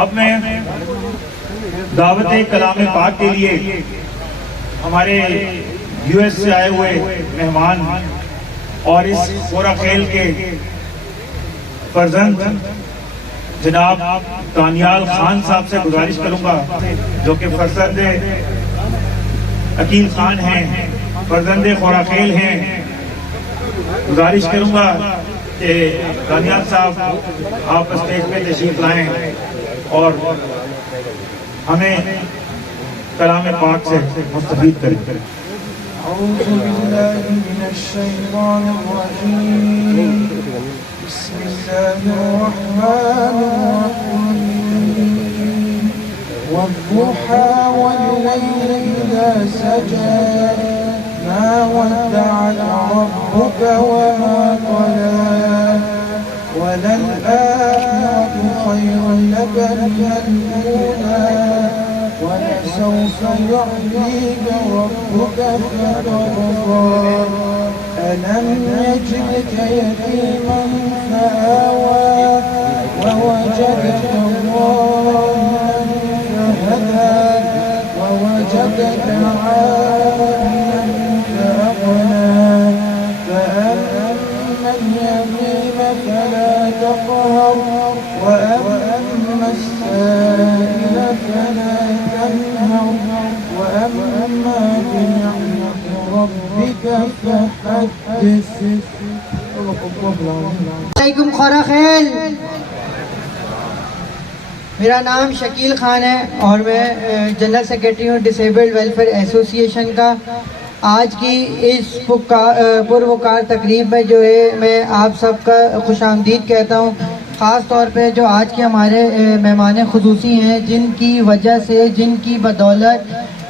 اب میں دعوت کلام پاک کے لیے ہمارے یو ایس سے آئے ہوئے مہمان اور اس پورا کھیل کے فرزند جناب دانیال خان صاحب سے گزارش کروں گا، جو کہ فرزند عقیل خان ہیں، فرزند خورا کھیل ہیں۔ گزارش کروں گا کہ دانیال صاحب آپ اسٹیج پہ تشریف لائیں اور ہمیں کلام پاک سے مستفید کریں۔ أعوذ بالله من الشيطان الرجيم بسم الله الرحمن الرحيم والضحى والليل إذا سجى ما ودعك ربك وما قلى وللآخرة خير لك من الأولى ولسوف يعطيك ربك فترضى ألم يجدك يتيما فآوى ووجدك ضالا فهدى ووجدك عائلا فأغنى فأما اليتيم فلا تقهر وأما السائل فلا تنهر وأما بنعمة ربك فحدث۔ علیکم خورا خیل، میرا نام شکیل خان ہے اور میں جنرل سیکرٹری ہوں ڈسیبلڈ ویلفیئر ایسوسی ایشن کا۔ آج کی اس پروقار تقریب میں جو ہے میں آپ سب کا خوش آمدید کہتا ہوں، خاص طور پہ جو آج کے ہمارے مہمان خصوصی ہیں، جن کی وجہ سے، جن کی بدولت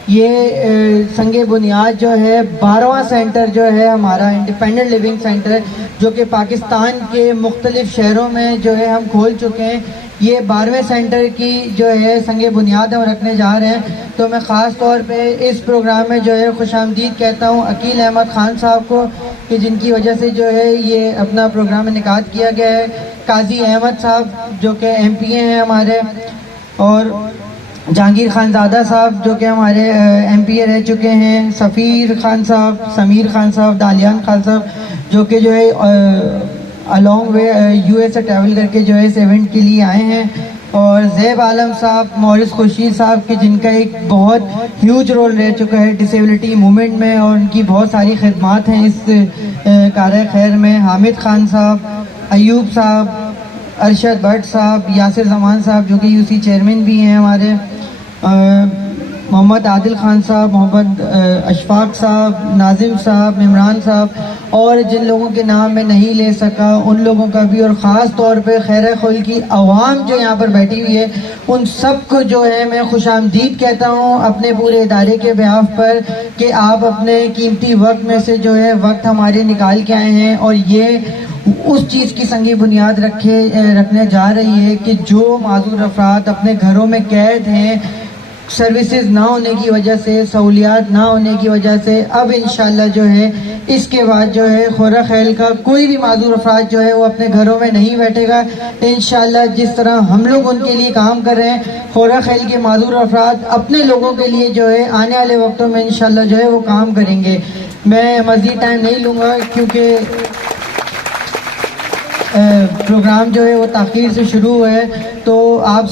یہ سنگ بنیاد جو ہے 12واں سینٹر جو ہے ہمارا انڈیپینڈنٹ لیونگ سینٹر، جو کہ پاکستان کے مختلف شہروں میں جو ہے ہم کھول چکے ہیں، یہ 12ویں سینٹر کی جو ہے سنگ بنیاد ہم رکھنے جا رہے ہیں۔ تو میں خاص طور پہ اس پروگرام میں جو ہے خوش آمدید کہتا ہوں عقیل احمد خان صاحب کو، کہ جن کی وجہ سے جو ہے یہ اپنا پروگرام انعقاد کیا گیا ہے، قاضی احمد صاحب جو کہ ایم پی اے ہیں ہمارے، اور جہانگیر خان زادہ صاحب جو کہ ہمارے ایم پی اے رہ چکے ہیں، سفیر خان صاحب، سمیر خان صاحب، دالیان خان صاحب جو کہ جو ہے الانگ وے یو ایس سے ٹریول کر کے جو ہے اس ایونٹ کے لیے آئے ہیں، اور زیب عالم صاحب، مورس خورشید صاحب کے جن کا ایک بہت ہیوج رول رہ چکا ہے ڈسیبلٹی موومنٹ میں، اور ان کی بہت ساری خدمات ہیں اس کار خیر میں، حامد خان صاحب، ایوب صاحب، ارشد بٹ صاحب، یاسر زمان صاحب جو کہ یو سی چیئرمین بھی ہیں ہمارے، محمد عادل خان صاحب، محمد اشفاق صاحب، ناظم صاحب، عمران صاحب، اور جن لوگوں کے نام میں نہیں لے سکا ان لوگوں کا بھی، اور خاص طور پہ خیر خل کی عوام جو یہاں پر بیٹھی ہوئی ہے ان سب کو جو ہے میں خوش آمدید کہتا ہوں اپنے پورے ادارے کے بیہاف پر، کہ آپ اپنے قیمتی وقت میں سے جو ہے وقت ہمارے نکال کے آئے ہیں، اور یہ اس چیز کی سنگی بنیاد رکھنے جا رہی ہے کہ جو معذور افراد اپنے گھروں میں قید ہیں، سروسز نہ ہونے کی وجہ سے، سہولیات نہ ہونے کی وجہ سے، اب انشاءاللہ جو ہے اس کے بعد جو ہے خورا خیل کا کوئی بھی معذور افراد جو ہے وہ اپنے گھروں میں نہیں بیٹھے گا انشاءاللہ۔ جس طرح ہم لوگ ان کے لیے کام کر رہے ہیں، خورا خیل کے معذور افراد اپنے لوگوں کے لیے جو ہے آنے والے وقتوں میں انشاءاللہ جو ہے وہ کام کریں گے۔ میں مزید ٹائم نہیں لوں گا کیونکہ پروگرام جو ہے وہ تاخیر سے شروع ہوا ہے، تو آپ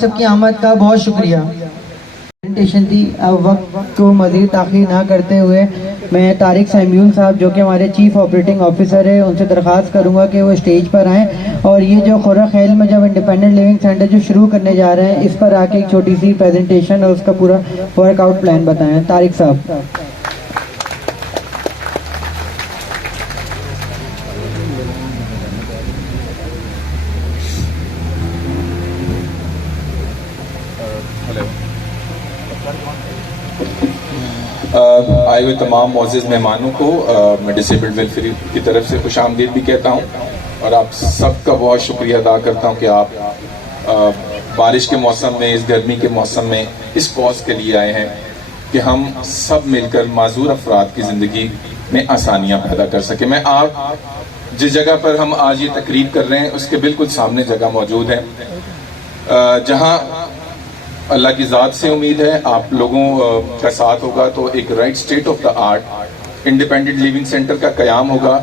سب کی آمد کا بہت شکریہ۔ پریزنٹیشن تھی، اب وقت کو مزید تاخیر نہ کرتے ہوئے میں طارق سیمیون صاحب جو کہ ہمارے چیف آپریٹنگ آفیسر ہے ان سے درخواست کروں گا کہ وہ اسٹیج پر آئیں، اور یہ جو خورا خیل میں جب انڈیپینڈنٹ لیونگ سینٹر جو شروع کرنے جا رہے ہیں اس پر آ کے ایک چھوٹی سی پریزنٹیشن اور اس کا پورا ورک آؤٹ پلان بتائیں۔ طارق صاحب۔ آئے ہوئے تمام معزز مہمانوں کو میں ڈسیبلڈ ویلفیئر کی طرف سے خوش آمدید بھی کہتا ہوں، اور آپ سب کا بہت شکریہ ادا کرتا ہوں کہ آپ بارش کے موسم میں، اس گرمی کے موسم میں اس کاز کے لیے آئے ہیں کہ ہم سب مل کر معذور افراد کی زندگی میں آسانیاں پیدا کر سکیں۔ میں آپ جس جگہ پر ہم آج یہ تقریب کر رہے ہیں اس کے بالکل سامنے جگہ موجود ہے، جہاں اللہ کی ذات سے امید ہے آپ لوگوں کا ساتھ ہوگا تو ایک right state of the art independent living centre کا قیام ہوگا،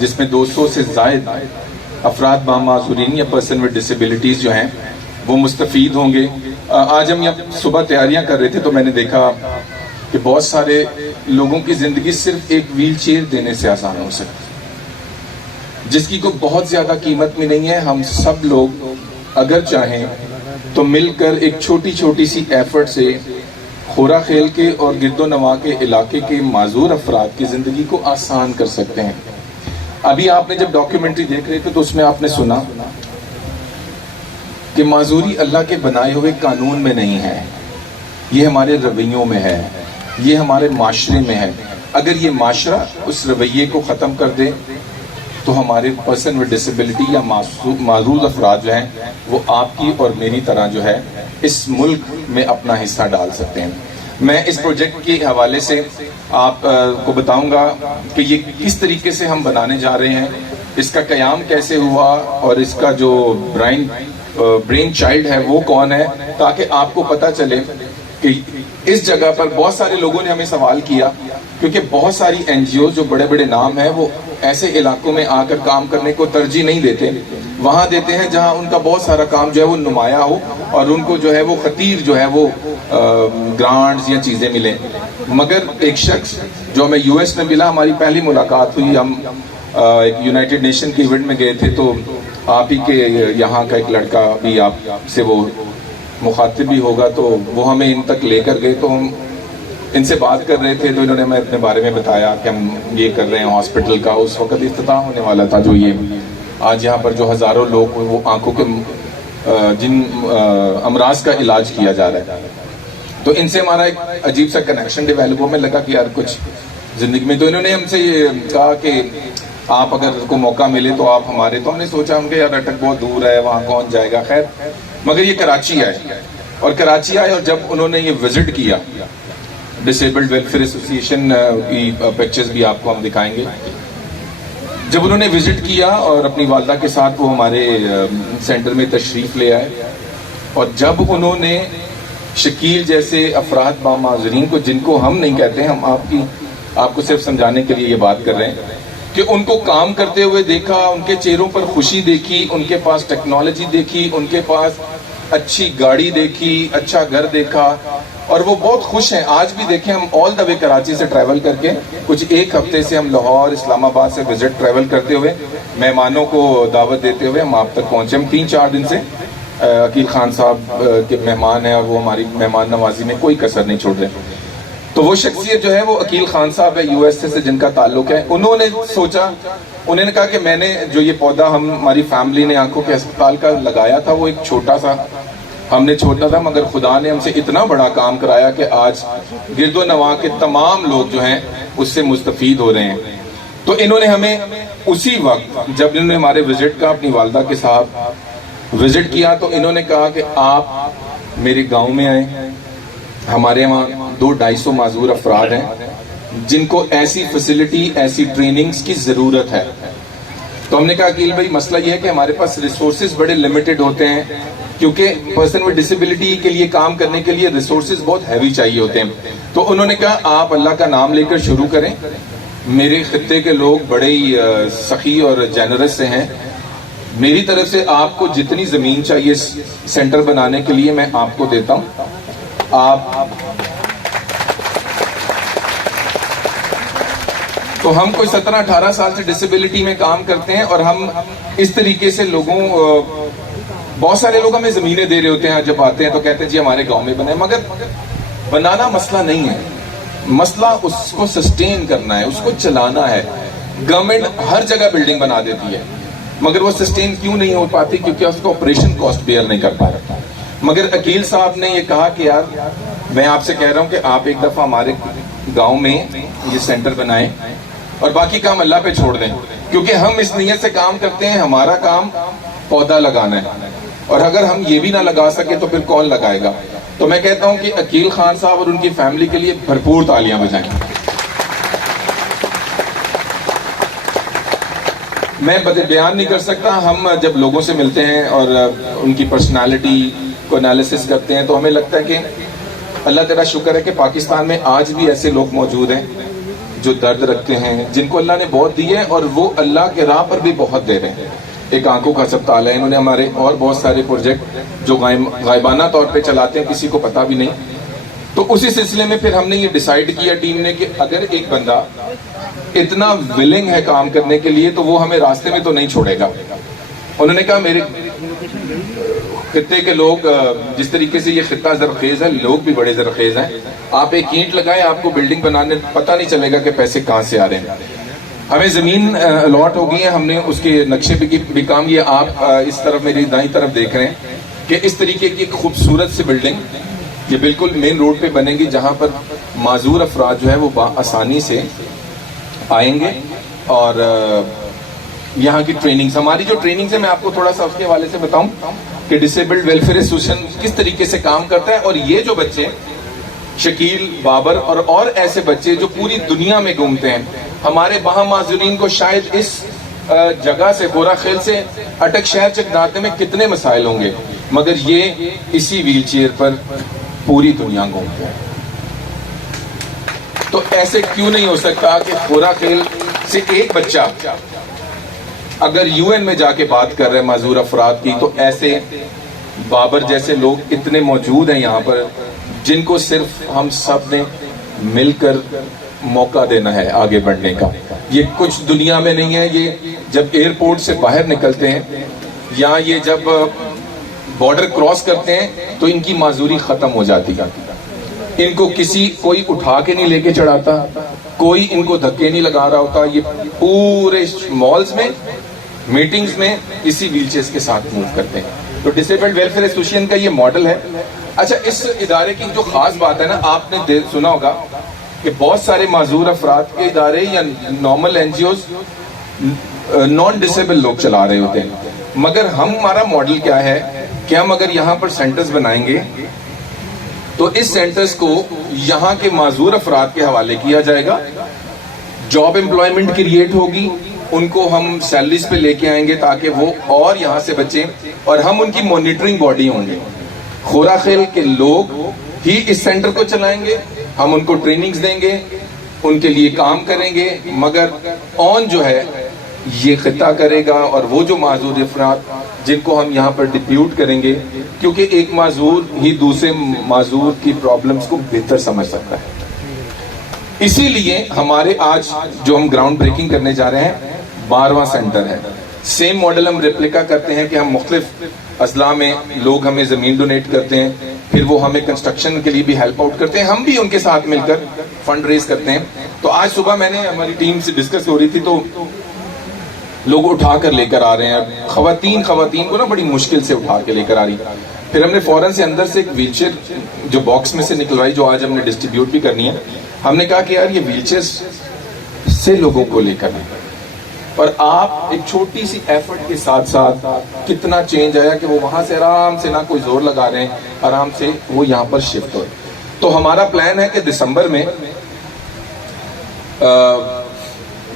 جس میں 200 سے زائد افراد بامعذورین یا پرسن ود ڈسیبلٹیز جو ہیں وہ مستفید ہوں گے۔ آج ہم یہاں صبح تیاریاں کر رہے تھے تو میں نے دیکھا کہ بہت سارے لوگوں کی زندگی صرف ایک ویل چیئر دینے سے آسان ہو سکتی، جس کی کوئی بہت زیادہ قیمت میں نہیں ہے۔ ہم سب لوگ اگر چاہیں تو مل کر ایک چھوٹی چھوٹی سی ایفرٹ سے خورا خیل کے اور گرد و نواح کے علاقے کے معذور افراد کی زندگی کو آسان کر سکتے ہیں۔ ابھی آپ نے جب ڈاکیومنٹری دیکھ رہے تھے تو اس میں آپ نے سنا کہ معذوری اللہ کے بنائے ہوئے قانون میں نہیں ہے، یہ ہمارے رویوں میں ہے، یہ ہمارے معاشرے میں ہے۔ اگر یہ معاشرہ اس رویے کو ختم کر دے تو ہمارے پرسن ود ڈسیبلٹی یا معذور افراد جو ہیں وہ آپ کی اور میری طرح جو ہے اس ملک میں اپنا حصہ ڈال سکتے ہیں۔ میں اس پروجیکٹ کے حوالے سے آپ کو بتاؤں گا کہ یہ کس طریقے سے ہم بنانے جا رہے ہیں، اس کا قیام کیسے ہوا اور اس کا جو برین چائلڈ ہے وہ کون ہے، تاکہ آپ کو پتہ چلے کہ اس جگہ پر بہت سارے لوگوں نے ہمیں سوال کیا، کیونکہ بہت ساری این جی اوز جو بڑے بڑے نام ہیں وہ ایسے علاقوں میں آ کر کام کرنے کو ترجیح نہیں دیتے، وہاں دیتے ہیں جہاں ان کا بہت سارا کام جو ہے وہ نمایاں ہو اور ان کو جو ہے وہ خطیر جو ہے وہ گرانٹس یا چیزیں ملیں۔ مگر ایک شخص جو ہمیں یو ایس میں ملا، ہماری پہلی ملاقات ہوئی، ہم ایک یونائٹڈ نیشن کے ایونٹ میں گئے تھے تو آپ ہی کے یہاں کا ایک لڑکا بھی آپ سے وہ مخاطب بھی ہوگا، تو وہ ہمیں ان تک لے کر گئے، تو ہم ان سے بات کر رہے تھے تو انہوں نے ہمیں اپنے بارے میں بتایا کہ ہم یہ کر رہے ہیں ہاسپٹل کا۔ اس وقت افتتاح ہونے والا تھا، جو یہ آج یہاں پر جو ہزاروں لوگ وہ آنکھوں کے جن امراض کا علاج کیا جا رہا ہے، تو ان سے ہمارا ایک عجیب سا کنیکشن ڈیولپ ہوا۔ میں لگا کہ یار کچھ زندگی میں، تو انہوں نے ہم سے یہ کہا کہ آپ اگر کو موقع ملے تو آپ ہمارے، تو ہم نے سوچا ہم کہ یار اٹک بہت دور ہے، وہاں کون جائے گا، خیر مگر یہ کراچی آئے، اور کراچی آئے اور جب انہوں نے یہ وزٹ کیا، ڈسیبلڈ ویلفیئر ایسوسیشن کی پکچرز بھی آپ کو ہم دکھائیں گے، جب انہوں نے وزٹ کیا اور اپنی والدہ کے ساتھ وہ ہمارے سینٹر میں تشریف لے آئے، اور جب انہوں نے شکیل جیسے افراد بامعذورین کو، جن کو ہم نہیں کہتے، ہم آپ کو صرف سمجھانے کے لیے یہ بات کر رہے ہیں، کہ ان کو کام کرتے ہوئے دیکھا، ان کے چہروں پر خوشی دیکھی، ان کے پاس ٹیکنالوجی دیکھی، ان کے پاس اچھی گاڑی دیکھی، اچھا گھر دیکھا، اور وہ بہت خوش ہیں۔ آج بھی دیکھیں، ہم آل دا وے کراچی سے ٹریول کر کے کچھ ایک ہفتے سے ہم لاہور، اسلام آباد سے وزٹ ٹریول کرتے ہوئے، مہمانوں کو دعوت دیتے ہوئے ہم آپ تک پہنچے۔ ہم 3-4 دن سے عقیل خان صاحب کے مہمان ہیں اور وہ ہماری مہمان نوازی میں کوئی کسر نہیں چھوڑ رہے۔ تو وہ شخصیت جو ہے وہ عقیل خان صاحب ہے، یو ایس سے جن کا تعلق ہے، انہوں نے سوچا، انہوں نے کہا کہ میں نے جو یہ پودا ہماری فیملی نے آنکھوں کے اسپتال کا لگایا تھا، وہ ایک چھوٹا سا ہم نے چھوٹا تھا، مگر خدا نے ہم سے اتنا بڑا کام کرایا کہ آج گرد و نواح کے تمام لوگ جو ہیں اس سے مستفید ہو رہے ہیں۔ تو انہوں نے ہمیں اسی وقت جب انہوں نے ہمارے وزٹ کا اپنی والدہ کے ساتھ وزٹ کیا، تو انہوں نے کہا کہ آپ میرے گاؤں میں آئیں، ہمارے وہاں 200-250 معذور افراد ہیں جن کو ایسی فیسلٹی، ایسی ٹریننگز کی ضرورت ہے۔ تو ہم نے کہا عقیل بھائی مسئلہ یہ ہے کہ ہمارے پاس ریسورسز بڑے لمیٹڈ ہوتے ہیں، کیونکہ پرسن ود ڈسیبلٹی کے لیے کام کرنے کے لیے ریسورسز بہت ہیوی چاہیے ہوتے ہیں۔ تو انہوں نے کہا آپ اللہ کا نام لے کر شروع کریں، میرے خطے کے لوگ بڑے ہی سخی اور جینرس سے ہیں، میری طرف سے آپ کو جتنی زمین چاہیے سینٹر بنانے کے لیے میں آپ کو دیتا ہوں۔ تو ہم کوئی 17-18 سال سے ڈسیبلٹی میں کام کرتے ہیں، اور ہم اس طریقے سے لوگوں، بہت سارے لوگ ہمیں زمینیں دے رہے ہوتے ہیں، جب آتے ہیں تو کہتے ہیں جی ہمارے گاؤں میں بنائے، مگر بنانا مسئلہ نہیں ہے، مسئلہ اس کو سسٹین کرنا ہے، اس کو چلانا ہے۔ گورنمنٹ ہر جگہ بلڈنگ بنا دیتی ہے، مگر وہ سسٹین کیوں نہیں ہو پاتی؟ کیونکہ اس کو آپریشن کاسٹ بیئر نہیں کر پا رہا۔ مگر عقیل صاحب نے یہ کہا کہ یار میں آپ سے کہہ رہا ہوں کہ آپ ایک دفعہ ہمارے گاؤں میں یہ سینٹر بنائیں اور باقی کام اللہ پہ چھوڑ دیں، کیونکہ ہم اس نیت سے کام کرتے ہیں، ہمارا کام پودا لگانا ہے، اور اگر ہم یہ بھی نہ لگا سکے تو پھر کون لگائے گا؟ تو میں کہتا ہوں کہ عقیل خان صاحب اور ان کی فیملی کے لیے بھرپور تالیاں بجائیں۔ میں بیان نہیں کر سکتا، ہم جب لوگوں سے ملتے ہیں اور ان کی پرسنالٹی کو انالیسس کرتے ہیں تو ہمیں لگتا ہے کہ اللہ تعالیٰ شکر ہے کہ پاکستان میں آج بھی ایسے لوگ موجود ہیں جو درد رکھتے ہیں، جن کو اللہ نے بہت دی ہے اور وہ اللہ کے راہ پر بھی بہت دے رہے ہیں. ایک آنکھوں کا ہسپتال ہے، انہوں نے ہمارے اور بہت سارے پروجیکٹ جو غائبانہ طور پہ چلاتے ہیں، کسی کو پتا بھی نہیں. تو اسی سلسلے میں پھر ہم نے یہ ڈیسائیڈ کیا ٹیم نے کہ اگر ایک بندہ اتنا ولنگ ہے کام کرنے کے لیے تو وہ ہمیں راستے میں تو نہیں چھوڑے گا. انہوں نے کہا میرے خطے کے لوگ جس طریقے سے یہ خطہ زرخیز ہے، لوگ بھی بڑے زرخیز ہیں، آپ ایک اینٹ لگائیں آپ کو بلڈنگ بنانے پتہ نہیں چلے گا کہ پیسے کہاں سے آ رہے ہیں. ہمیں زمین الاٹ ہو گئی ہے، ہم نے اس کے نقشے بھی کام کیا. آپ اس طرف میری دائیں طرف دیکھ رہے ہیں کہ اس طریقے کی ایک خوبصورت سی بلڈنگ یہ بالکل مین روڈ پہ بنے گی، جہاں پر معذور افراد جو ہے وہ آسانی سے آئیں گے. اور یہاں کی ٹریننگز، ہماری جو ٹریننگز ہے میں آپ کو تھوڑا سا اس کے حوالے سے بتاؤں کہ ڈسیبلڈ ویلفیئر ایسوسیشن کس طریقے سے کام کرتا ہے. اور یہ جو بچے شکیل، بابر اور ایسے بچے جو پوری دنیا میں گھومتے ہیں، ہمارے وہاں معذورین کو شاید اس جگہ سے گورا خیل سے اٹک شہر چکداتے میں کتنے مسائل ہوں گے، مگر یہ اسی ویل چیئر پر پوری دنیا گھومتے ہیں. تو ایسے کیوں نہیں ہو سکتا کہ گورا خیل سے ایک بچہ اگر یو این میں جا کے بات کر رہے ہیں معذور افراد کی، تو ایسے بابر جیسے لوگ اتنے موجود ہیں یہاں پر جن کو صرف ہم سب نے مل کر موقع دینا ہے آگے بڑھنے کا. یہ کچھ دنیا میں نہیں ہے. یہ جب ایئرپورٹ سے باہر نکلتے ہیں یا یہ جب بارڈر کراس کرتے ہیں تو ان کی معذوری ختم ہو جاتی ہے. ان کو کوئی اٹھا کے نہیں لے کے چڑھاتا، کوئی ان کو دھکے نہیں لگا رہا ہوتا. یہ پورے مالز میں، میٹنگز میں اسی ویل چیئرز کے ساتھ موو کرتے ہیں. تو ڈسیبلڈ ویلفیئر ایسوسیشن کا یہ ماڈل ہے. اچھا، اس ادارے کی جو خاص بات ہے نا، آپ نے سنا ہوگا کہ بہت سارے معذور افراد کے ادارے یا normal N G Os non disable لوگ چلا رہے ہوتے ہیں، مگر ہمارا ماڈل کیا ہے کہ ہم اگر یہاں پر سینٹرز بنائیں گے تو اس سینٹرز کو یہاں کے معذور افراد کے حوالے کیا جائے گا، جاب امپلائمنٹ کریٹ ہوگی، ان کو ہم سیلریز پہ لے کے آئیں گے تاکہ وہ اور یہاں سے بچیں، اور ہم ان کی مانیٹرنگ باڈی ہوں گے. گورا خیل کے لوگ ہی اس سینٹر کو چلائیں گے، ہم ان کو ٹریننگز دیں گے، ان کے لیے کام کریں گے، مگر آن جو ہے یہ خطہ کرے گا. اور وہ جو معذور افراد جن کو ہم یہاں پر ڈپیوٹ کریں گے، کیونکہ ایک معذور ہی دوسرے معذور کی پرابلمز کو بہتر سمجھ سکتا ہے. اسی لیے ہمارے آج جو ہم گراؤنڈ بریکنگ کرنے جا رہے ہیں 12واں سینٹر ہے. سیم ماڈل ہم ریپلیکا کرتے ہیں کہ ہم مختلف اضلاع میں لوگ ہمیں زمین ڈونیٹ کرتے ہیں، پھر وہ ہمیں کنسٹرکشن کے لیے بھی ہیلپ آؤٹ کرتے ہیں، ہم بھی ان کے ساتھ مل کر فنڈ ریز کرتے ہیں. تو آج صبح میں نے ہماری ٹیم سے ڈسکس ہو رہی تھی تو لوگ اٹھا کر لے کر آ رہے ہیں، خواتین کو نا بڑی مشکل سے اٹھا کے لے کر آ رہی. پھر ہم نے فوراً سے اندر سے ایک ویل چیئر جو باکس میں سے نکلوائی، جو آج ہم نے ڈسٹریبیوٹ بھی کرنی ہے. ہم نے کہا کہ یار یہ ویل چیئر سے لوگوں کو لے کر آئیں، اور آپ ایک چھوٹی سی ایفرٹ کے ساتھ ساتھ کتنا چینج آیا کہ وہ وہاں سے آرام سے، نہ کوئی زور لگا رہے ہیں، آرام سے وہ یہاں پر شفٹ ہوئے. تو ہمارا پلان ہے کہ دسمبر میں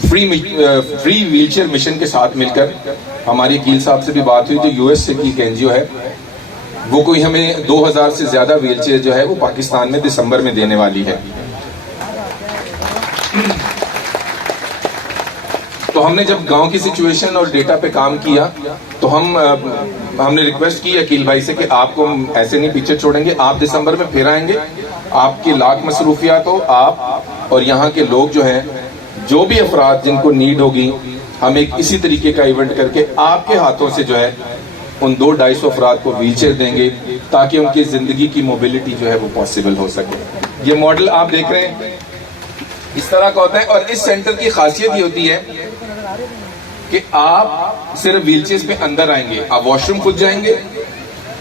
فری ویل چیئر مشن کے ساتھ مل کر، ہماری وکیل صاحب سے بھی بات ہوئی، جو یو ایس سے کی ایک این جی او ہے، وہ کوئی ہمیں 2000 سے زیادہ ویل چیئر جو ہے وہ پاکستان میں دسمبر میں دینے والی ہے. تو ہم نے جب گاؤں کی سچویشن اور ڈیٹا پہ کام کیا تو ہم نے ریکویسٹ کی عقیل بھائی سے کہ آپ کو ہم ایسے نہیں پیچھے چھوڑیں گے، آپ دسمبر میں پھر آئیں گے، آپ کی لاکھ مصروفیات ہو، آپ اور یہاں کے لوگ جو ہیں، جو بھی افراد جن کو نیڈ ہوگی، ہم ایک اسی طریقے کا ایونٹ کر کے آپ کے ہاتھوں سے جو ہے ان 200-250 افراد کو ویل چیئر دیں گے تاکہ ان کی زندگی کی موبلٹی جو ہے وہ پاسبل ہو سکے. یہ ماڈل آپ دیکھ رہے ہیں اس طرح کا ہوتا ہے. اور اس سینٹر کی خاصیت یہ ہوتی ہے کہ آپ صرف ویل چیئر پہ اندر آئیں گے، آپ واش روم خود جائیں گے،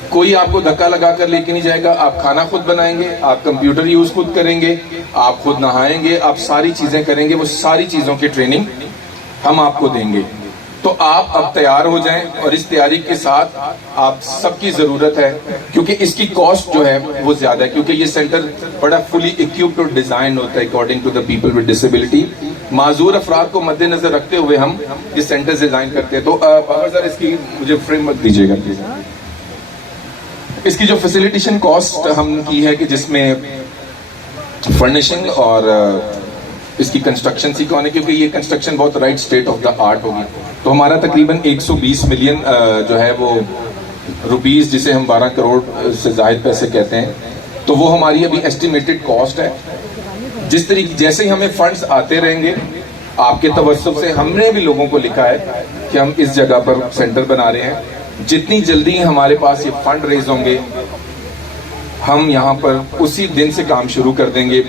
کوئی آپ کو دھکا لگا کر لے کے نہیں جائے گا، آپ کھانا خود بنائیں گے، آپ کمپیوٹر یوز خود کریں گے، آپ خود نہائیں گے، آپ ساری چیزیں کریں گے. وہ ساری چیزوں کی ٹریننگ ہم آپ کو دیں گے. تو آپ اب تیار ہو جائیں، اور اس تیاری کے ساتھ آپ سب کی ضرورت ہے، کیونکہ اس کی کاسٹ جو ہے وہ زیادہ ہے، کیونکہ یہ سینٹر بڑا فلی اکوپڈ اور ڈیزائن ہوتا ہے according to the people with disability. معذور افراد کو مد نظر رکھتے ہوئے ہم یہ سینٹر ڈیزائن کرتے ہیں. تو بابا سر اس کی مجھے فریم ورک دیجیے گا پلیز. اس کی جو فیسیلیٹیشن کاسٹ ہم نے کی ہے کہ جس میں فرنیشنگ اور اس کی کنسٹرکشن سی کون ہے، کیونکہ یہ کنسٹرکشن بہت right state of the art ہوگی، تو ہمارا تقریباً 120 ملین جو ہے وہ روپیز، جسے ہم 12 کروڑ سے زائد پیسے کہتے ہیں، تو وہ ہماری ابھی ایسٹیمیٹڈ کاسٹ ہے. جس طریقے جیسے ہی ہمیں فنڈز آتے رہیں گے، آپ کے توسط سے ہم نے بھی لوگوں کو لکھا ہے کہ ہم اس جگہ پر سینٹر بنا رہے ہیں، جتنی جلدی ہمارے پاس یہ فنڈ ریز ہوں گے ہم یہاں پر اسی دن سے کام شروع کر دیں گے.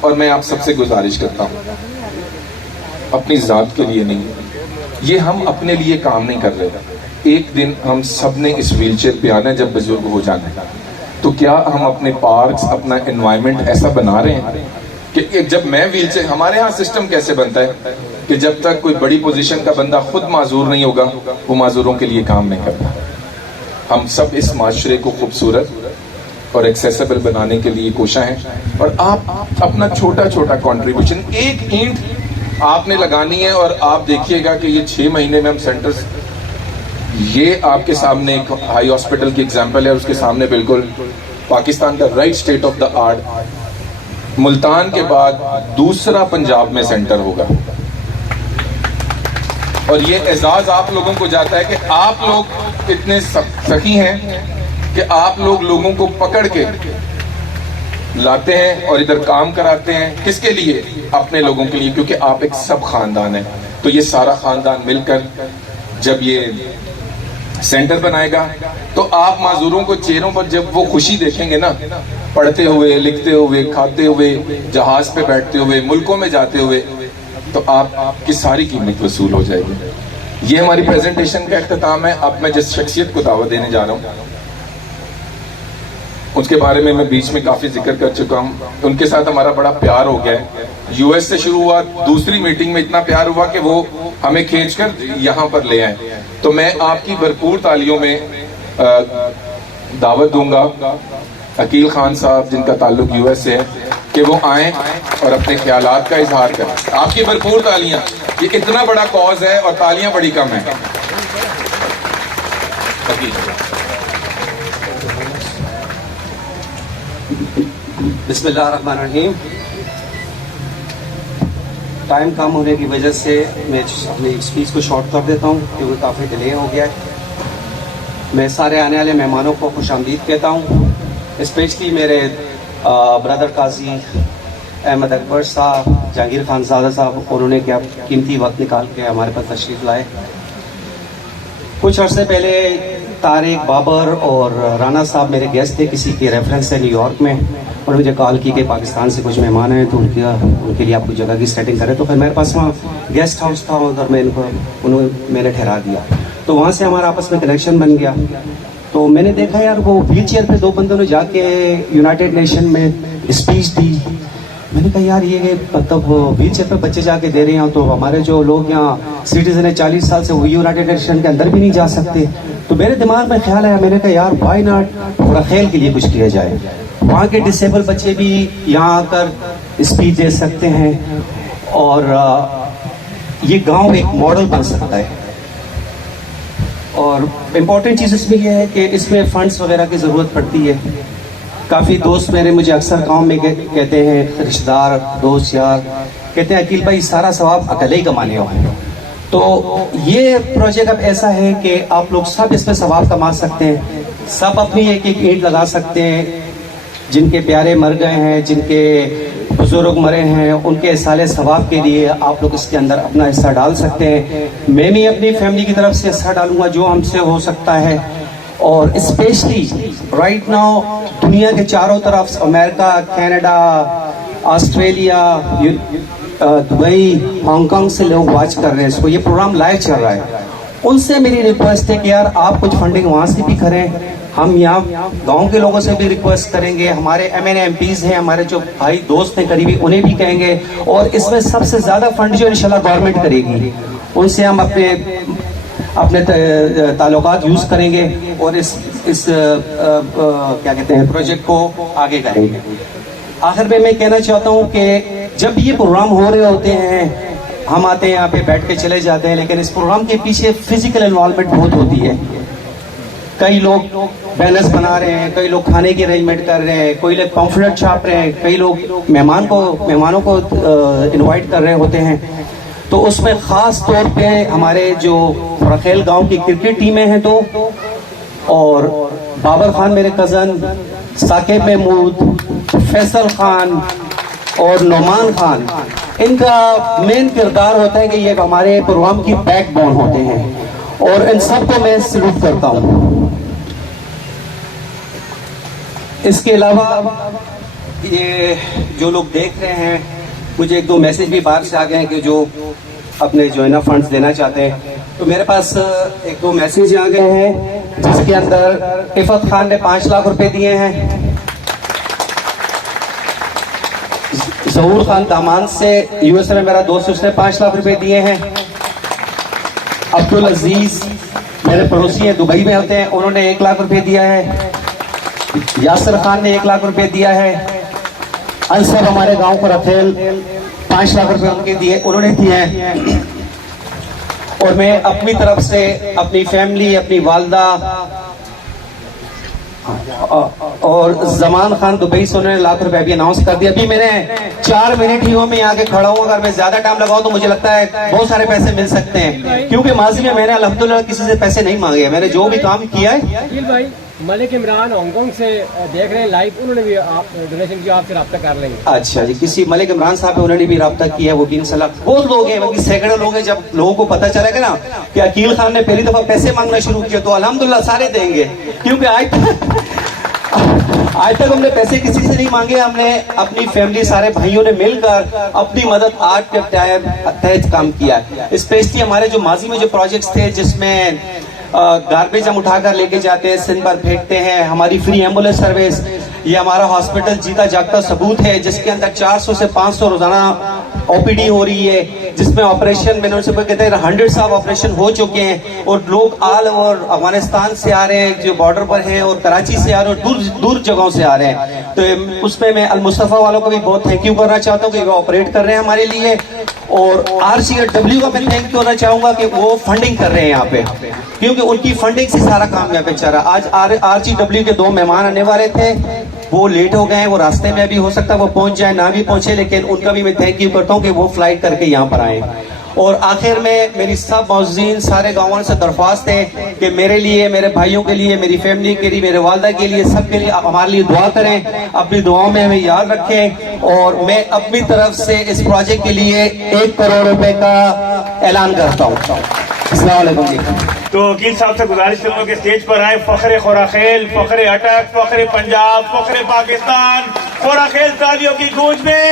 اور میں آپ سب سے گزارش کرتا ہوں، اپنی ذات کے لیے نہیں، یہ ہم اپنے لیے کام نہیں کر رہے. ایک دن ہم سب نے اس ویل چیئر پہ آنا ہے جب بزرگ ہو جانا ہے، تو کیا ہم اپنے پارکس، اپنا انوائرمنٹ ایسا بنا رہے ہیں کہ جب میں ویل چیئر، ہمارے ہاں سسٹم کیسے بنتا ہے کہ جب تک کوئی بڑی پوزیشن کا بندہ خود معذور نہیں ہوگا وہ معذوروں کے لیے کام نہیں کرتا. ہم سب اس معاشرے کو خوبصورت اور ایکسیسیبل بنانے کے لیے کوشاں ہیں، اور آپ اپنا چھوٹا چھوٹا کنٹریبیوشن، ایک اینٹ آپ نے لگانی ہے. اور آپ دیکھیے گا کہ یہ 6 مہینے میں ہم سینٹرز، یہ آپ کے سامنے ایک ہائی ہاسپٹل کی ایگزامپل ہے، اس کے سامنے بالکل پاکستان کا right state of the art, Multan کے بعد دوسرا پنجاب میں سینٹر ہوگا. اور یہ اعزاز آپ لوگوں کو جاتا ہے کہ آپ لوگ اتنے سخی ہیں کہ آپ لوگ لوگوں کو پکڑ کے لاتے ہیں اور ادھر کام کراتے ہیں. کس کے لیے؟ اپنے لوگوں کے لیے، کیونکہ آپ ایک سب خاندان ہیں. تو یہ سارا خاندان مل کر جب یہ سینٹر بنائے گا تو آپ معذوروں کو چہروں پر جب وہ خوشی دیکھیں گے نا، پڑھتے ہوئے، لکھتے ہوئے، کھاتے ہوئے، جہاز پہ بیٹھتے ہوئے، ملکوں میں جاتے ہوئے، تو آپ کی ساری قیمت وصول ہو جائے گی. یہ ہماری پریزنٹیشن کا اختتام ہے. اب میں جس شخصیت کو دعوت دینے جا رہا ہوں اس کے بارے میں بیچ میں کافی ذکر کر چکا ہوں. ان کے ساتھ ہمارا بڑا پیار ہو گیا ہے. یو ایس سے شروع ہوا، دوسری میٹنگ میں اتنا پیار ہوا کہ وہ ہمیں کھینچ کر یہاں پر لے آئے. تو میں آپ کی بھرپور تالیوں میں دعوت دوں گا عقیل خان صاحب، جن کا تعلق یو ایس سے ہے، کہ وہ آئیں اور اپنے خیالات کا اظہار کریں. آپ کی بھرپور تالیاں، یہ اتنا بڑا کاز ہے اور تالیاں بڑی کم ہیں. بسم اللہ الرحمن الرحیم. ٹائم کم ہونے کی وجہ سے میں اپنی اسپیچ کو شارٹ کر دیتا ہوں کیونکہ کافی ڈیلے ہو گیا ہے. میں سارے آنے والے مہمانوں کو خوش آمدید کہتا ہوں، اسپیشلی میرے برادر قاضی احمد اکبر صاحب، جہانگیر خان زادہ صاحب، انہوں نے کیا قیمتی وقت نکال کے ہمارے پاس تشریف لائے. کچھ عرصے پہلے طارق، بابر اور رانا صاحب میرے گیسٹ تھے کسی کے ریفرنس سے نیو یارک میں. انہوں نے مجھے کال کی کہ پاکستان سے کچھ مہمان ہیں تو ان کے لیے آپ کچھ جگہ کی سیٹنگ کریں. تو پھر میرے پاس وہاں گیسٹ ہاؤس تھا، ادھر میں نے ٹھہرا دیا. تو وہاں سے ہمارا آپس میں کنیکشن بن گیا. تو میں نے دیکھا یار وہ ویل چیئر پہ 2 بندوں نے جا کے یونائٹڈ نیشن میں اسپیچ دی. میں نے کہا یار یہ مطلب ویل چیئر پہ بچے جا کے دے رہے ہیں تو ہمارے جو لوگ یہاں سٹیزن ہیں 40 سال سے وہ یونائٹڈ نیشن کے اندر بھی نہیں جا سکتے. تو میرے دماغ میں خیال آیا، میں نے کہا یار وائی ناٹ تھوڑا کھیل کے لیے کچھ کیا جائے. وہاں کے ڈسیبل بچے بھی یہاں آ کر اسپیچ دے سکتے ہیں اور یہ گاؤں ایک ماڈل بن سکتا ہے. اور امپورٹنٹ چیز اس میں یہ ہے کہ اس میں فنڈز وغیرہ کی ضرورت پڑتی ہے. کافی دوست میرے مجھے اکثر گاؤں میں کہتے ہیں، رشتہ دار، دوست، یار کہتے ہیں عقیل بھائی سارا ثواب اکیلے ہی کمانے ہوئے. تو یہ پروجیکٹ اب ایسا ہے کہ آپ لوگ سب اس میں ثواب کما سکتے ہیں، سب اپنی ایک ایک اینٹ لگا سکتے ہیں. جن کے پیارے مر گئے ہیں، جن کے بزرگ مرے ہیں، ان کے اصالے ثواب کے لیے آپ لوگ اس کے اندر اپنا حصہ ڈال سکتے ہیں. میں بھی اپنی فیملی کی طرف سے حصہ ڈالوں گا جو ہم سے ہو سکتا ہے. اور اسپیشلی رائٹ ناؤ دنیا کے چاروں طرف، America, Canada, Australia, Dubai, Hong Kong سے لوگ واچ کر رہے ہیں اس کو. یہ پروگرام لائیو چل رہا ہے. ان سے میری ریکویسٹ ہے کہ یار آپ کچھ فنڈنگ وہاں سے بھی کریں. ہم یہاں گاؤں کے لوگوں سے بھی ریکویسٹ کریں گے، ہمارے MPs ہیں، ہمارے جو بھائی دوست ہیں قریبی، انہیں بھی کہیں گے. اور اس میں سب سے زیادہ فنڈ جو انشاءاللہ گورنمنٹ کرے گی ان سے ہم اپنے تعلقات یوز کریں گے اور اس کیا کہتے ہیں پروجیکٹ کو آگے کریں گے. آخر میں کہنا چاہتا ہوں کہ جب یہ پروگرام ہو رہے ہوتے ہیں ہم آتے ہیں یہاں پہ بیٹھ کے چلے جاتے ہیں، لیکن اس پروگرام کے پیچھے فزیکل انوالومنٹ بہت ہوتی ہے. کئی لوگ بینرز بنا رہے ہیں, کئی لوگ کھانے کی ارینجمنٹ کر رہے ہیں, کوئی لوگ پمفلٹ چھاپ رہے ہیں, کئی لوگ مہمانوں کو انوائٹ کر رہے ہوتے ہیں. تو اس میں خاص طور پہ ہمارے جو خوراخیل گاؤں کی کرکٹ ٹیمیں ہیں تو, اور بابر خان میرے کزن, ثاقب محمود, فیصل خان اور نعمان خان, ان کا مین کردار ہوتا ہے کہ یہ ہمارے پروگرام کی بیک بون ہوتے ہیں, اور ان سب کو میں سلوٹ کرتا ہوں. اس کے علاوہ یہ جو لوگ دیکھ رہے ہیں, مجھے ایک دو میسج بھی باہر سے آ گئے ہیں کہ جو اپنے جو ہے نا فنڈز دینا چاہتے ہیں. تو میرے پاس ایک دو میسج آ گئے ہیں جس کے اندر عفت خان نے 5 لاکھ روپے دیے ہیں, ظہور خان دامان سے USA میں میرا دوست, اس نے 5 لاکھ روپے دیے ہیں. عبدالعزیز میرے پڑوسی ہیں, دبئی میں ہوتے ہیں, انہوں نے 1 لاکھ روپے دیا ہے. یاسر خان نے 1 لاکھ روپے دیا ہے. انصر ہمارے گاؤں کو رکھیل 5 لاکھ روپے ان کے دیے, انہوں نے دیے ہیں. اور میں اپنی طرف سے اپنی فیملی, اپنی والدہ اور زمان خان دبئی سے انہوں نے 1 لاکھ روپے بھی اناؤنس کر دیا. ابھی میں نے 4 منٹ ہی میں آ کے کھڑا ہوں, اگر میں زیادہ ٹائم لگاؤں تو مجھے لگتا ہے بہت سارے پیسے مل سکتے ہیں, کیونکہ ماضی میں نے الحمدللہ کسی سے پیسے نہیں مانگے. میں نے جو بھی کام کیا ہے. ملک عمران ہانگ کانگ سے دیکھ رہے ہیں لائیو, انہوں نے بھی آپ ڈونیشن کیا, آپ سے رابطہ کر لیں گے. اچھا جی, کسی ملک عمران صاحب انہوں نے بھی رابطہ کیا ہے, وہ بھی انشاءاللہ بہت لوگ ہیں, بلکہ سینکڑوں لوگ ہیں. جب لوگوں کو پتہ چلے گا نا کہ عقیل خان نے پہلی دفعہ پیسے مانگنا شروع کیا تو الحمدللہ سارے دیں گے, کیونکہ آج تک ہم نے پیسے کسی سے نہیں مانگے. ہم نے اپنی فیملی, سارے بھائیوں نے مل کر اپنی مدد آج کے تحت کام کیا. اسپیشلی ہمارے جو ماضی میں جو پروجیکٹس تھے جس میں گاربیج ہم اٹھا کر لے کے جاتے ہیں, سندھ پر پھینکتے ہیں, ہماری فری ایمبولینس سروس, یہ ہمارا ہاسپٹل جیتا جاگتا ثبوت ہے جس کے اندر 400 سے 500 روزانہ OPD ہو رہی ہے, جس میں آپریشن میں سے کہتے ہیں 100 آف آپریشن ہو چکے ہیں, اور لوگ آل اوور افغانستان سے آ رہے ہیں جو بارڈر پر ہیں, اور کراچی سے آ رہے ہیں, اور دور جگہوں سے آ رہے ہیں. تو اس میں المصطفیٰ والوں کو بھی بہت تھینک یو کرنا چاہتا ہوں کہ وہ آپریٹ کر رہے ہیں ہمارے لیے, اور RCW کا میں تھینک یو کرنا چاہوں گا کہ وہ فنڈنگ کر رہے ہیں یہاں پہ, کیونکہ ان کی فنڈنگ سے سارا کام یہاں پہ چل رہا. آج RCW کے 2 مہمان آنے والے تھے, وہ لیٹ ہو گئے ہیں, وہ راستے میں بھی ہو سکتا ہے وہ پہنچ جائیں, نہ بھی پہنچے, لیکن ان کا بھی میں تھینک یو کرتا ہوں کہ وہ فلائٹ کر کے یہاں پر آئے. اور آخر میں میری سب معززین سارے گاؤں سے درخواست ہے کہ میرے لیے, میرے بھائیوں کے لیے, میری فیملی کے لیے, میرے والدہ کے لیے, سب کے لیے ہمارے لیے دعا کریں, اپنی دعاؤں میں ہمیں یاد رکھیں. اور میں اپنی طرف سے اس پروجیکٹ کے لیے 1 کروڑ روپے کا اعلان کرتا ہوں. السلام علیکم جی. تو وکیل صاحب سے گزارش کروں کہ اسٹیج پر آئے. فخر خوراخیل, فخر اٹک, فخر پنجاب, فخر پاکستان, خوراخیل تالیوں کی گونج میں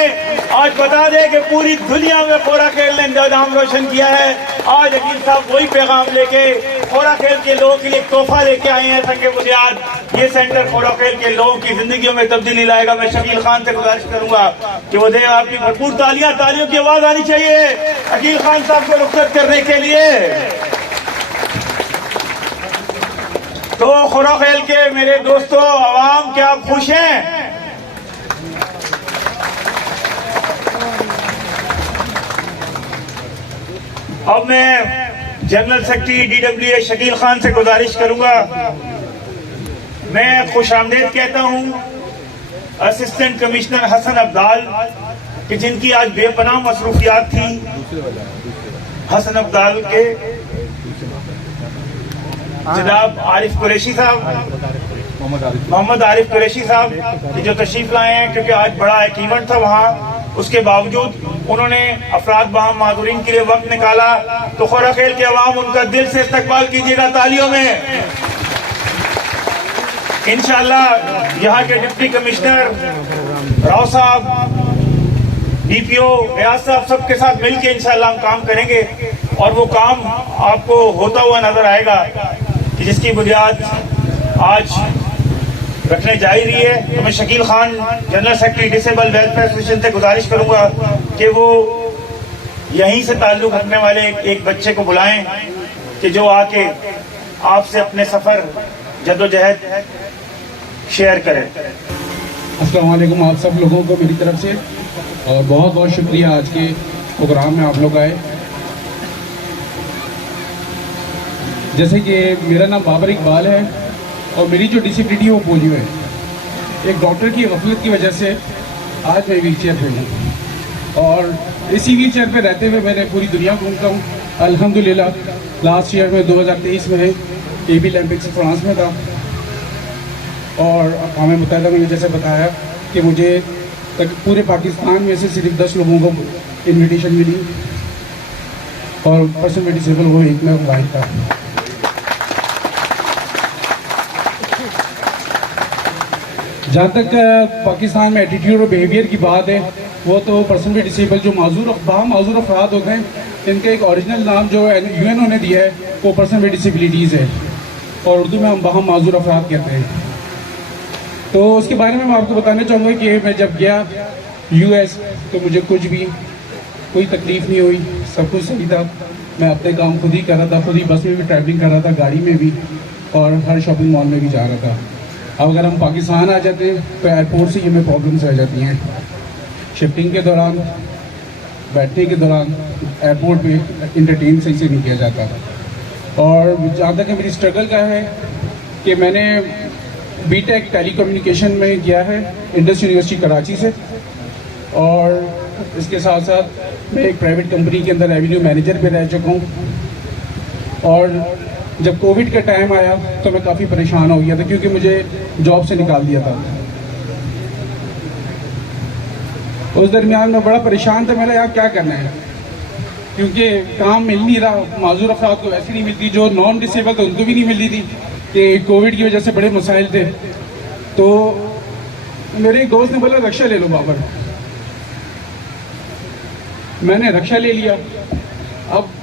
آج بتا دے کہ پوری دنیا میں خوراخیل نے نام روشن کیا ہے. آج وکیل صاحب وہی پیغام لے کے خوراخیل کے لوگوں کے لیے ایک تحفہ لے کے آئے ہیں سنگ بنیاد. یہ سینٹر خوراخیل کے لوگوں کی زندگیوں میں تبدیلی لائے گا. میں شکیل خان سے گزارش کروں گا کہ وہ دے آپ کی بھرپور تالیاں, تالیوں کی آواز آنی چاہیے عقیل خان صاحب کو رخصت کرنے کے لیے. تو خوراخیل کے میرے دوستو, عوام, کیا آپ خوش ہیں؟ اب میں general secretary DWA Shakeel Khan سے گزارش کروں گا. میں خوش آمدید کہتا ہوں اسسٹنٹ کمشنر حسن عبدال, کہ جن کی آج بے پناہ مصروفیات تھی. حسن عبدال کے جناب عارف قریشی صاحب, محمد عارف قریشی صاحب, کہ جو تشریف لائے ہیں, کیونکہ آج بڑا ایک ایونٹ تھا وہاں, اس کے باوجود انہوں نے افراد بہم معذورین کے لیے وقت نکالا. تو خوراخیل کے عوام ان کا دل سے استقبال کیجیے گا تالیوں میں. انشاءاللہ یہاں کے ڈپٹی کمشنر راؤ صاحب, DPO ریاض صاحب, سب کے ساتھ مل کے انشاءاللہ ہم کام کریں گے, اور وہ کام آپ کو ہوتا ہوا نظر آئے گا کہ جس کی بنیاد آج رکھنے جا رہی ہے. تو میں Shakeel Khan general secretary disable welfare association سے گزارش کروں گا کہ وہ یہیں سے تعلق رکھنے والے ایک بچے کو بلائیں کہ جو آ کے آپ سے اپنے سفر جدوجہد شیئر کرے. السلام علیکم آپ سب لوگوں کو میری طرف سے, اور بہت بہت شکریہ آج کے پروگرام میں آپ لوگ آئے. جیسے کہ میرا نام بابر اقبال ہے اور میری جو ڈسیبلٹی ہے وہ پولیو ہے. ایک ڈاکٹر کی غفلت کی وجہ سے آج میں ویل چیئر پہ ہوں اور اسی ویل چیئر پہ رہتے ہوئے میں نے پوری دنیا گھومتا ہوں. الحمدللہ لاسٹ ایئر میں 2023 میں اے بی اولمپکس فرانس میں تھا اور اقوام متحدہ میں جیسے بتایا کہ مجھے پورے پاکستان میں سے صرف 10 لوگوں کو انویٹیشن ملی اور پرسن میں ڈسیبل وہ ایک میں واحد تھا. جہاں تک پاکستان میں ایٹیٹیوڈ اور بیہیویئر کی بات ہے وہ تو پرسن بھی ڈسیبل جو معذور افراد ہوتے ہیں ان کا ایک اوریجنل نام جو یو این او نے دیا ہے وہ پرسن ود ڈسیبلٹیز ہے اور اردو میں ہم باہم معذور افراد کہتے ہیں. تو اس کے بارے میں آپ کو بتانا چاہوں گا کہ میں جب گیا یو ایس تو مجھے کچھ بھی کوئی تکلیف نہیں ہوئی, سب کچھ صحیح تھا. میں اپنے کام خود ہی کر رہا تھا, خود ہی بس میں بھی ٹریولنگ کر رہا تھا, گاڑی میں بھی اور ہر شاپنگ مال میں بھی جا رہا تھا. اب اگر ہم پاکستان آ جاتے ہیں تو ایئرپورٹ سے یہ ہمیں پرابلمس آ جاتی ہیں. شفٹنگ کے دوران, بیٹھنے کے دوران ایئرپورٹ پہ انٹرٹین صحیح سے نہیں کیا جاتا. اور جہاں تک میری اسٹرگل کا ہے کہ میں نے بی ٹیک ٹیلی کمیونیکیشن میں کیا ہے انڈس یونیورسٹی کراچی سے اور اس کے ساتھ ساتھ میں ایک پرائیویٹ کمپنی کے اندر ریونیو مینیجر پہ رہ چکا ہوں. اور جب کووڈ کا ٹائم آیا تو میں کافی پریشان ہو گیا تھا کیونکہ مجھے جاب سے نکال دیا تھا. اس درمیان میں بڑا پریشان تھا, میں نے یار کیا کرنا ہے کیونکہ کام مل نہیں رہا. معذور افراد کو ایسی نہیں ملتی, جو نان ڈسیبل تھے ان کو بھی نہیں مل رہی تھی کہ کووڈ کی وجہ سے بڑے مسائل تھے. تو میرے ایک دوست نے بولا رکشہ لے لو بابر. میں نے رکشہ لے لیا. اب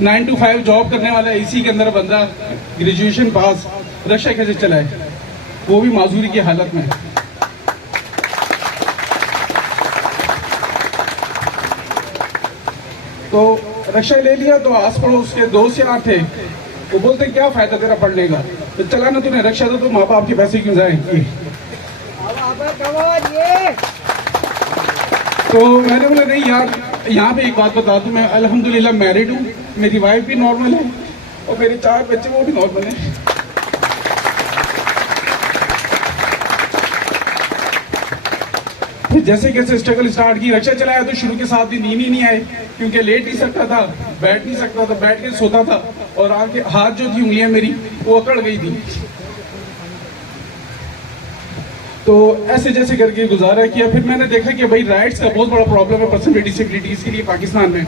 9 to 5 جاب کرنے والا اسی کے اندر بندہ گریجویشن پاس رکشہ کیسے چلائے, وہ بھی معذوری کی حالت میں. تو رکشہ لے لیا تو آس پڑوس کے دوست یار تھے, وہ بولتے کیا فائدہ تیرا پڑھنے کا, تو چلا نا تمہیں رکشہ دو تو ماں باپ کے پیسے کیوں ضائع کیے. تو میں نے بولا نہیں یار, یہاں پہ ایک بات بتا دوں, میں الحمدللہ میرڈ ہوں, میری وائف بھی نارمل ہے اور میرے 4 بچے وہ بھی نارمل ہیں. پھر جیسے کیسے اسٹرگل اسٹارٹ کی, رکشہ چلایا تو شروع کے ساتھ بھی نیند ہی نہیں آئے کیونکہ لیٹ نہیں سکتا تھا, بیٹھ نہیں سکتا تھا, بیٹھ کے سوتا تھا اور ہاتھ جو تھی انگلیاں میری وہ اکڑ گئی تھی. تو ایسے جیسے کر کے گزارا کیا. پھر میں نے دیکھا کہ بھائی رائٹس کا بہت بڑا پرابلم ہے پرسن ود ڈسیبلٹیز کے لیے پاکستان میں.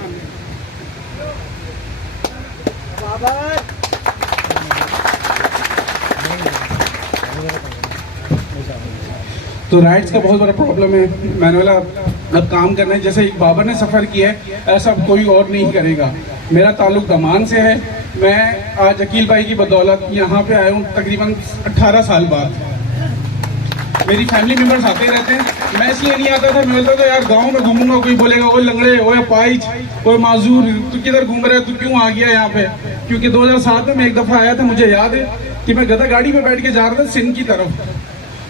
تو رائٹس کا بہت بڑا پرابلم ہے. میں نے بولا اب کام کرنا ہے, جیسے ایک بابر نے سفر کیا ہے ایسا کوئی اور نہیں کرے گا. میرا تعلق دمان سے ہے. میں آج عقیل بھائی کی بدولت یہاں پہ آیا ہوں تقریباً 18 سال بعد. میری فیملی ممبرس آتے رہتے ہیں, میں اس لیے نہیں آتا تھا. میں بولتا تھا یار گاؤں میں گھوموں گا, کوئی بولے گا وہ لنگڑے, وہ پائچ, وہ معذور, تو کدھر گھوم رہے, تو کیوں آ گیا یہاں پہ. کیونکہ 2007 میں ایک دفعہ آیا تھا, مجھے یاد ہے کہ میں گدھا گاڑی پہ بیٹھ کے جا رہا تھا سندھ کی طرف.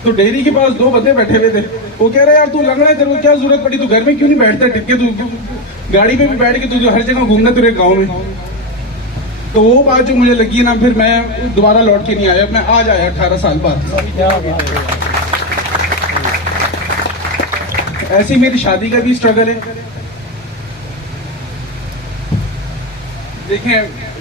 تو ڈیری کے پاس 2 بندے بیٹھے ہوئے تھے. وہ کہہ رہے یار تو لنگڑا ہے, تیرے کو کیا ضرورت پڑی, تو گھر میں کیوں نہیں بیٹھتا ٹک کے, تو گاڑی پہ بھی بیٹھ کے تو ہر جگہ گھومنا تیرے گاؤں میں. تو وہ بات جو مجھے لگی نا, پھر میں دوبارہ لوٹ کے نہیں آیا. میں آج آیا 18 سال بعد. ایسی میری شادی کا بھی اسٹرگل ہے. دیکھیں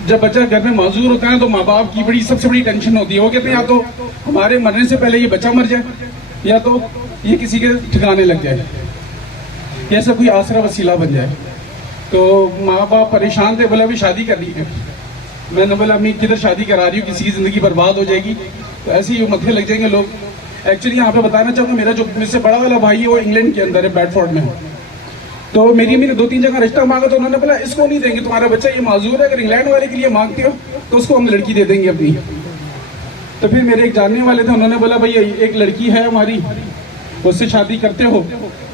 جب بچہ گھر میں معذور ہوتا ہے تو ماں باپ کی سب سے بڑی ٹینشن ہوتی ہے. وہ کہتے ہیں یا تو ہمارے مرنے سے پہلے یہ بچہ مر جائے یا تو یہ کسی کے ٹھکانے لگ جائے, یا ایسا کوئی آسرا وسیلہ بن جائے. تو ماں باپ پریشان تھے, بولا ابھی شادی کرنی ہے. میں نے بولا امی کدھر شادی کرا رہی ہوں, کسی کی زندگی برباد ہو جائے گی. تو ایسے ہی متھے لگ جائیں گے لوگ. ایکچولی یہاں پہ بتانا چاہوں گا, میرا جو مجھ سے بڑا والا بھائی ہے وہ انگلینڈ کے اندر ہے, بیڈ فورڈ میں. تو میری امی نے 2-3 جگہ رشتہ مانگا تو انہوں نے بولا اس کو نہیں دیں گے, تمہارا بچہ یہ معذور ہے, اگر انگلینڈ والے کے لیے مانگتے ہو تو اس کو ہم لڑکی دے دیں گے اپنی. تو پھر میرے ایک جاننے والے تھے, انہوں نے بولا بھائی ایک لڑکی ہے ہماری, اس سے شادی کرتے ہو.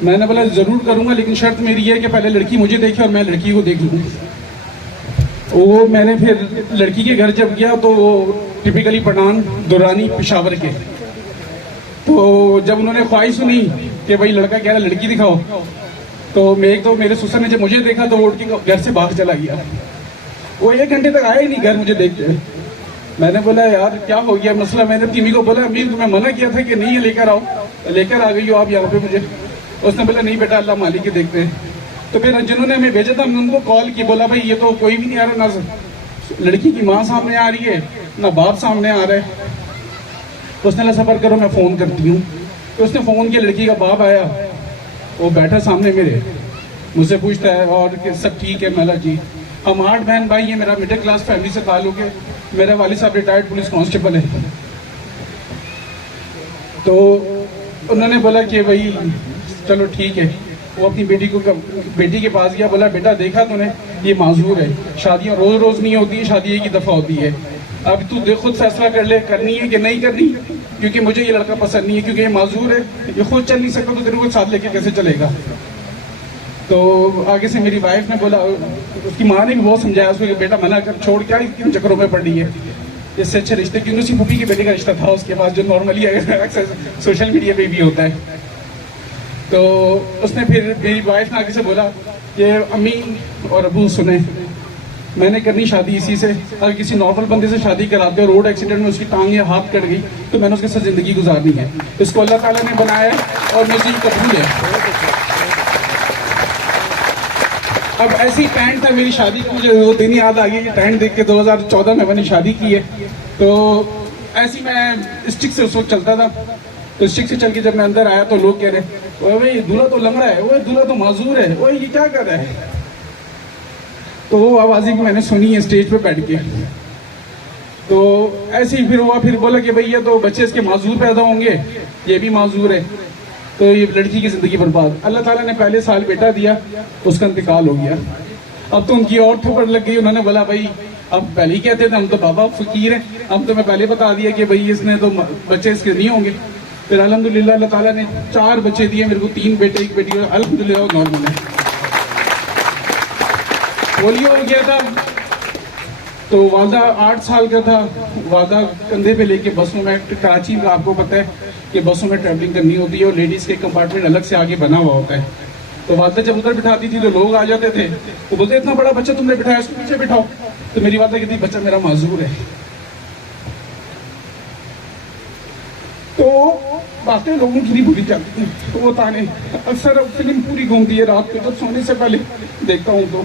میں نے بولا ضرور کروں گا, لیکن شرط میری یہ ہے کہ پہلے لڑکی مجھے دیکھے اور میں لڑکی کو دیکھ لوں. وہ میں نے پھر لڑکی کے گھر جب گیا تو وہ ٹپیکلی پٹھان دورانی پشاور کے. تو جب انہوں نے خواہش سنی کہ بھائی لڑکا کہہ رہا لڑکی دکھاؤ, تو میرے سسر نے جب مجھے دیکھا تو وہ اٹھ کے گھر سے باہر چلا گیا. وہ 1 گھنٹے تک آیا ہی نہیں گھر مجھے دیکھ کے. میں نے بولا یار کیا ہو گیا مسئلہ؟ میں نے اپنی امی کو بولا امی تمہیں منع کیا تھا کہ نہیں یہ لے کر آؤ، لے کر آ گئی ہو آپ یہاں پہ مجھے. اس نے بولا نہیں بیٹا اللہ مالک کے دیکھتے ہیں. تو پھر جنہوں نے ہمیں بھیجا تھا ہم نے ان کو کال کی، بولا بھائی یہ تو کوئی بھی نہیں آ رہا، نہ لڑکی کی ماں سامنے آ رہی ہے نہ باپ سامنے آ رہا ہے. اس نے صبر کرو میں فون کرتی ہوں. تو اس نے فون کیا، لڑکی کا باپ آیا، وہ بیٹھا سامنے میرے، مجھ سے پوچھتا ہے اور کہ سب ٹھیک ہے؟ میں نے جی. ہم 8 بہن بھائی ہیں، میرا مڈل کلاس فیملی سے تعلق ہے، میرا والد صاحب ریٹائرڈ پولیس کانسٹیبل ہے. تو انہوں نے بولا کہ بھائی چلو ٹھیک ہے. وہ اپنی بیٹی کے پاس گیا، بولا بیٹا دیکھا تو نے یہ معذور ہے، شادیاں روز روز نہیں ہوتی ہیں، شادی ایک ہی دفعہ ہوتی ہے. اب تو خود فیصلہ کر لے کرنی ہے کہ نہیں کرنی، کیونکہ مجھے یہ لڑکا پسند نہیں ہے، کیونکہ یہ معذور ہے، یہ خود چل نہیں سکتا تو تیرے کو ساتھ لے کے کیسے چلے گا. تو آگے سے میری وائف نے بولا، اس کی ماں نے بھی بہت سمجھایا اس کو کہ بیٹا منع کر، چھوڑ کیا کن چکروں میں پڑ رہی ہے، اس سے اچھے رشتے. کیونکہ اسی پھوپھی کے بیٹے کا رشتہ تھا اس کے پاس، جو نارملی اکثر سوشل میڈیا پہ بھی ہوتا ہے. تو اس نے پھر میری وائف نے آگے سے بولا کہ امی اور ابو سنیں، میں نے کرنی شادی اسی سے، اگر کسی نارمل بندے سے شادی کراتے اور روڈ ایکسیڈنٹ میں اس کی ٹانگ یا ہاتھ کٹ گئی تو میں نے اس کے ساتھ زندگی گزارنی ہے. اس کو اللہ تعالیٰ نے بنایا ہے اور مجھے قبول ہے. اب ایسی پینٹ تھا میری شادی کی، مجھے وہ دن یاد آ گئی کہ پینٹ دیکھ کے 2014 میں نے شادی کی ہے. تو ایسی میں اسٹک سے اس وقت چلتا تھا. تو اسٹک سے چل کے جب میں اندر آیا تو لوگ کہہ رہے وہ دولہا تو لنگڑا ہے، وہ دولہا تو معذور ہے، وہ یہ کیا کر رہا ہے. تو وہ آوازیں میں نے سنی ہے اسٹیج پہ بیٹھ کے. تو ایسے ہی پھر ہوا، پھر بولا کہ بھئی یہ تو بچے اس کے معذور پیدا ہوں گے، یہ بھی معذور ہے، تو یہ لڑکی کی زندگی برباد. اللہ تعالیٰ نے پہلے سال بیٹا دیا، اس کا انتقال ہو گیا. اب تو ان کی اور تھپڑ لگ گئی. انہوں نے بولا بھائی اب پہلے ہی کہتے تھے ہم تو بابا فقیر ہیں، اب تو میں پہلے بتا دیا کہ بھئی اس نے تو بچے اس کے نہیں ہوں گے. پھر الحمدللہ اللہ تعالیٰ نے 4 بچے دیے میرے کو، 3 بیٹے 1 بیٹی، الحمدللہ وہ نارمل ہے. پولیو ہو گیا تھا تو والدہ 8 سال کا تھا، والدہ کندھے پہ لے کے بسوں میں، کراچی کا آپ کو پتہ ہے کہ بسوں میں ٹریولنگ کرنی ہوتی ہے اور لیڈیز کے کمپارٹمنٹ الگ سے آگے بنا ہوا ہوتا ہے. تو والدہ جب ادھر بٹھاتی تھی تو لوگ آ جاتے تھے، وہ بولتے اتنا بڑا بچہ تم نے بٹھایا، اس کو پیچھے بٹھاؤ. تو میری والدہ کہتی بچہ میرا معذور ہے. تو باتیں لوگوں کی نہیں بھولی جاتی تھی. تو وہ تانے اکثر فلم پوری گھومتی ہے رات کو، جب سونے سے پہلے دیکھتا ہوں. تو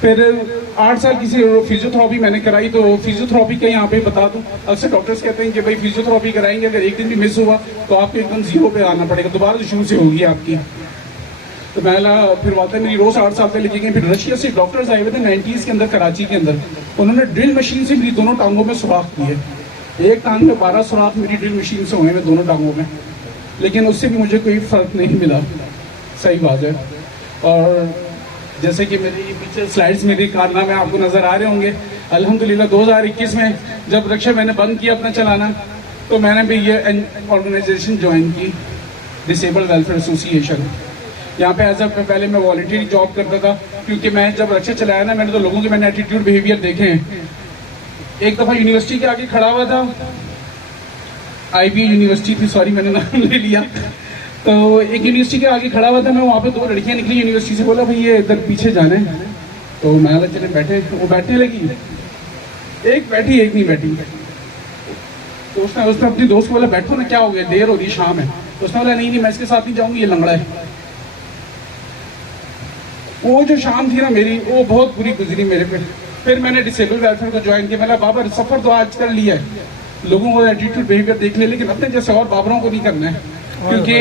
پھر 8 سال کسی فیزیو تھراپی میں نے کرائی. تو فیزیو تھراپی کا یہاں پہ بتا دوں، اکثر ڈاکٹرز کہتے ہیں کہ بھائی فیزیو تھراپی کرائیں گے، اگر ایک دن بھی مس ہوا تو آپ کو ایک دم 0 پہ آنا پڑے گا، دوبارہ شروع سے ہوگی آپ کی. تو میں پھر والدہ میری روز 8 سال پہ لے کے گئے. پھر رشیا سے ڈاکٹرز آئے ہوئے تھے 90s کے اندر کراچی کے اندر، انہوں نے ڈرل مشین سے میری دونوں ٹانگوں میں سوراخ کیے. ایک ٹانگ میں 12 سوراخ میری ڈرل مشین سے ہوئے ہیں دونوں ٹانگوں میں، لیکن اس سے بھی مجھے کوئی فرق نہیں ملا. صحیح بات ہے. اور جیسے کہ میری پیچھے سلائڈز میری کارنامے آپ کو نظر آ رہے ہوں گے. الحمدللہ 2021 میں جب رکشا میں نے بند کیا اپنا چلانا تو میں نے بھی یہ آرگنائزیشن جوائن کی، ڈسیبل ویلفیئر ایسوسی ایشن. یہاں پہ ایز اے پہلے میں والنٹری جاب کرتا تھا، کیونکہ میں جب رکشا چلایا نا میں نے تو لوگوں کے میں نے ایٹیٹیوڈ بیہیویئر دیکھے ہیں. ایک دفعہ یونیورسٹی کے آگے کھڑا ہوا تھا، آئی بی یونیورسٹی تھی، سوری میں نے نام لے لیا. تو ایک یونیورسٹی کے آگے کھڑا ہوا تھا میں، وہاں پہ 2 لڑکیاں نکلی یونیورسٹی سے، بولا بھائی یہ ادھر پیچھے جانا ہے. تو میں نے چلے بیٹھے، وہ بیٹھنے لگی، ایک بیٹھی ایک نہیں بیٹھی. تو اس نے اپنی دوست کو بولا بیٹھو نا، کیا ہو گیا دیر ہو رہی شام ہے. اس نے بولا نہیں میں اس کے ساتھ نہیں جاؤں گی، یہ لنگڑا ہے. وہ جو شام تھی نا میری وہ بہت بری گزری میرے پہ. پھر میں نے ڈسیبل ویلفیئر کو جوائن کیا. میں نے بابا سفر تو آج کر لیا ہے، لوگوں کو ایٹیٹیوڈ بیہیویئر دیکھ لے، لیکن اپنے جیسے اور بابروں کو نہیں کرنا ہے. کیونکہ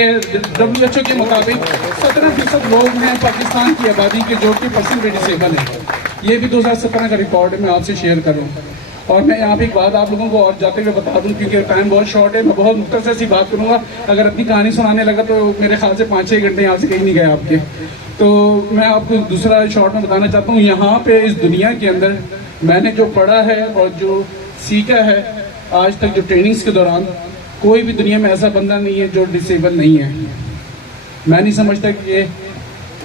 WHO کے مطابق 17% لوگ ہیں پاکستان کی آبادی کے جو کہ % ڈسیبل ہیں. یہ بھی 2017 کا ریکارڈ ہے، میں آپ سے شیئر کروں. اور میں یہاں پہ ایک بات آپ لوگوں کو اور جاتے ہوئے بتا دوں، کیونکہ ٹائم بہت شارٹ ہے، میں بہت مختصر سی بات کروں گا. اگر اپنی کہانی سنانے لگا تو میرے خیال سے 5-6 گھنٹے یہاں سے کہیں نہیں گئے آپ کے. تو میں آپ کو دوسرا شارٹ میں بتانا چاہتا ہوں، یہاں پہ اس دنیا کے اندر میں نے جو پڑھا ہے اور جو سیکھا ہے آج تک جو ٹریننگز کے دوران، کوئی بھی دنیا میں ایسا بندہ نہیں ہے جو ڈسیبل نہیں ہے. میں نہیں سمجھتا کہ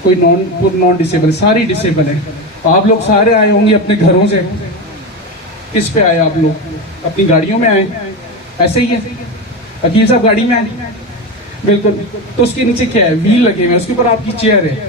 کوئی نان ڈسیبل، ساری ڈسیبل ہیں. آپ لوگ سارے آئے ہوں گے اپنے گھروں سے، کس پہ آئے آپ لوگ؟ اپنی گاڑیوں میں آئے، ایسے ہی ہے. عقیل صاحب گاڑی میں آئے بالکل، تو اس کے نیچے کیا ہے؟ ویل لگے ہوئے، اس کے اوپر آپ کی چیئر ہے.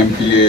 MPA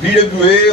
BWA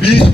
20,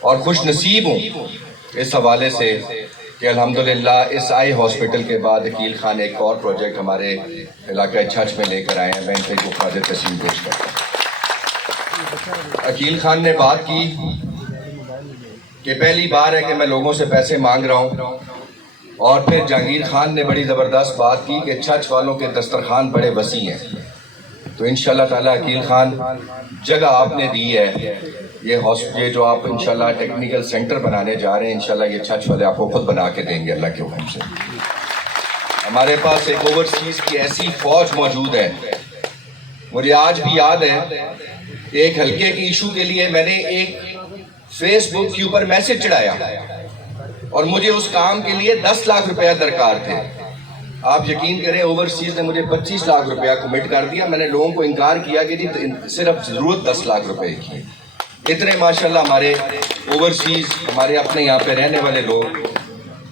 اور خوش نصیب ہوں اس حوالے سے کہ الحمدللہ اس آئی ہاسپٹل کے بعد عقیل خان ایک اور پروجیکٹ ہمارے علاقہ چھچ میں لے کر آئے ہیں. میں ان کو خراج تحسین پیش کرتا ہوں. عقیل خان نے بات کی کہ پہلی بار ہے کہ میں لوگوں سے پیسے مانگ رہا ہوں, اور پھر جہانگیر خان نے بڑی زبردست بات کی کہ چھچ والوں کے دسترخوان بڑے وسیع ہیں. تو انشاءاللہ تعالیٰ عقیل خان جگہ آپ نے دی ہے, یہ جو آپ انشاءاللہ ٹیکنیکل سینٹر بنانے جا رہے ہیں, انشاءاللہ یہ چھچ والے آپ کو خود بنا کے دیں گے اللہ کے حکم سے. ہمارے پاس ایک اوورسیز کی ایسی فوج موجود ہے. مجھے آج بھی یاد ہے ایک حلقے کی ایشو کے لیے میں نے ایک فیس بک کے اوپر میسج چڑھایا اور مجھے اس کام کے لیے 10 لاکھ روپیہ درکار تھے. آپ یقین کریں اوورسیز نے مجھے 25 لاکھ روپیہ کمٹ کر دیا. میں نے لوگوں کو انکار کیا کہ جی صرف ضرورت 10 لاکھ روپے کی. اتنے ماشاءاللہ ہمارے اوورسیز ہمارے اپنے یہاں پہ رہنے والے لوگ.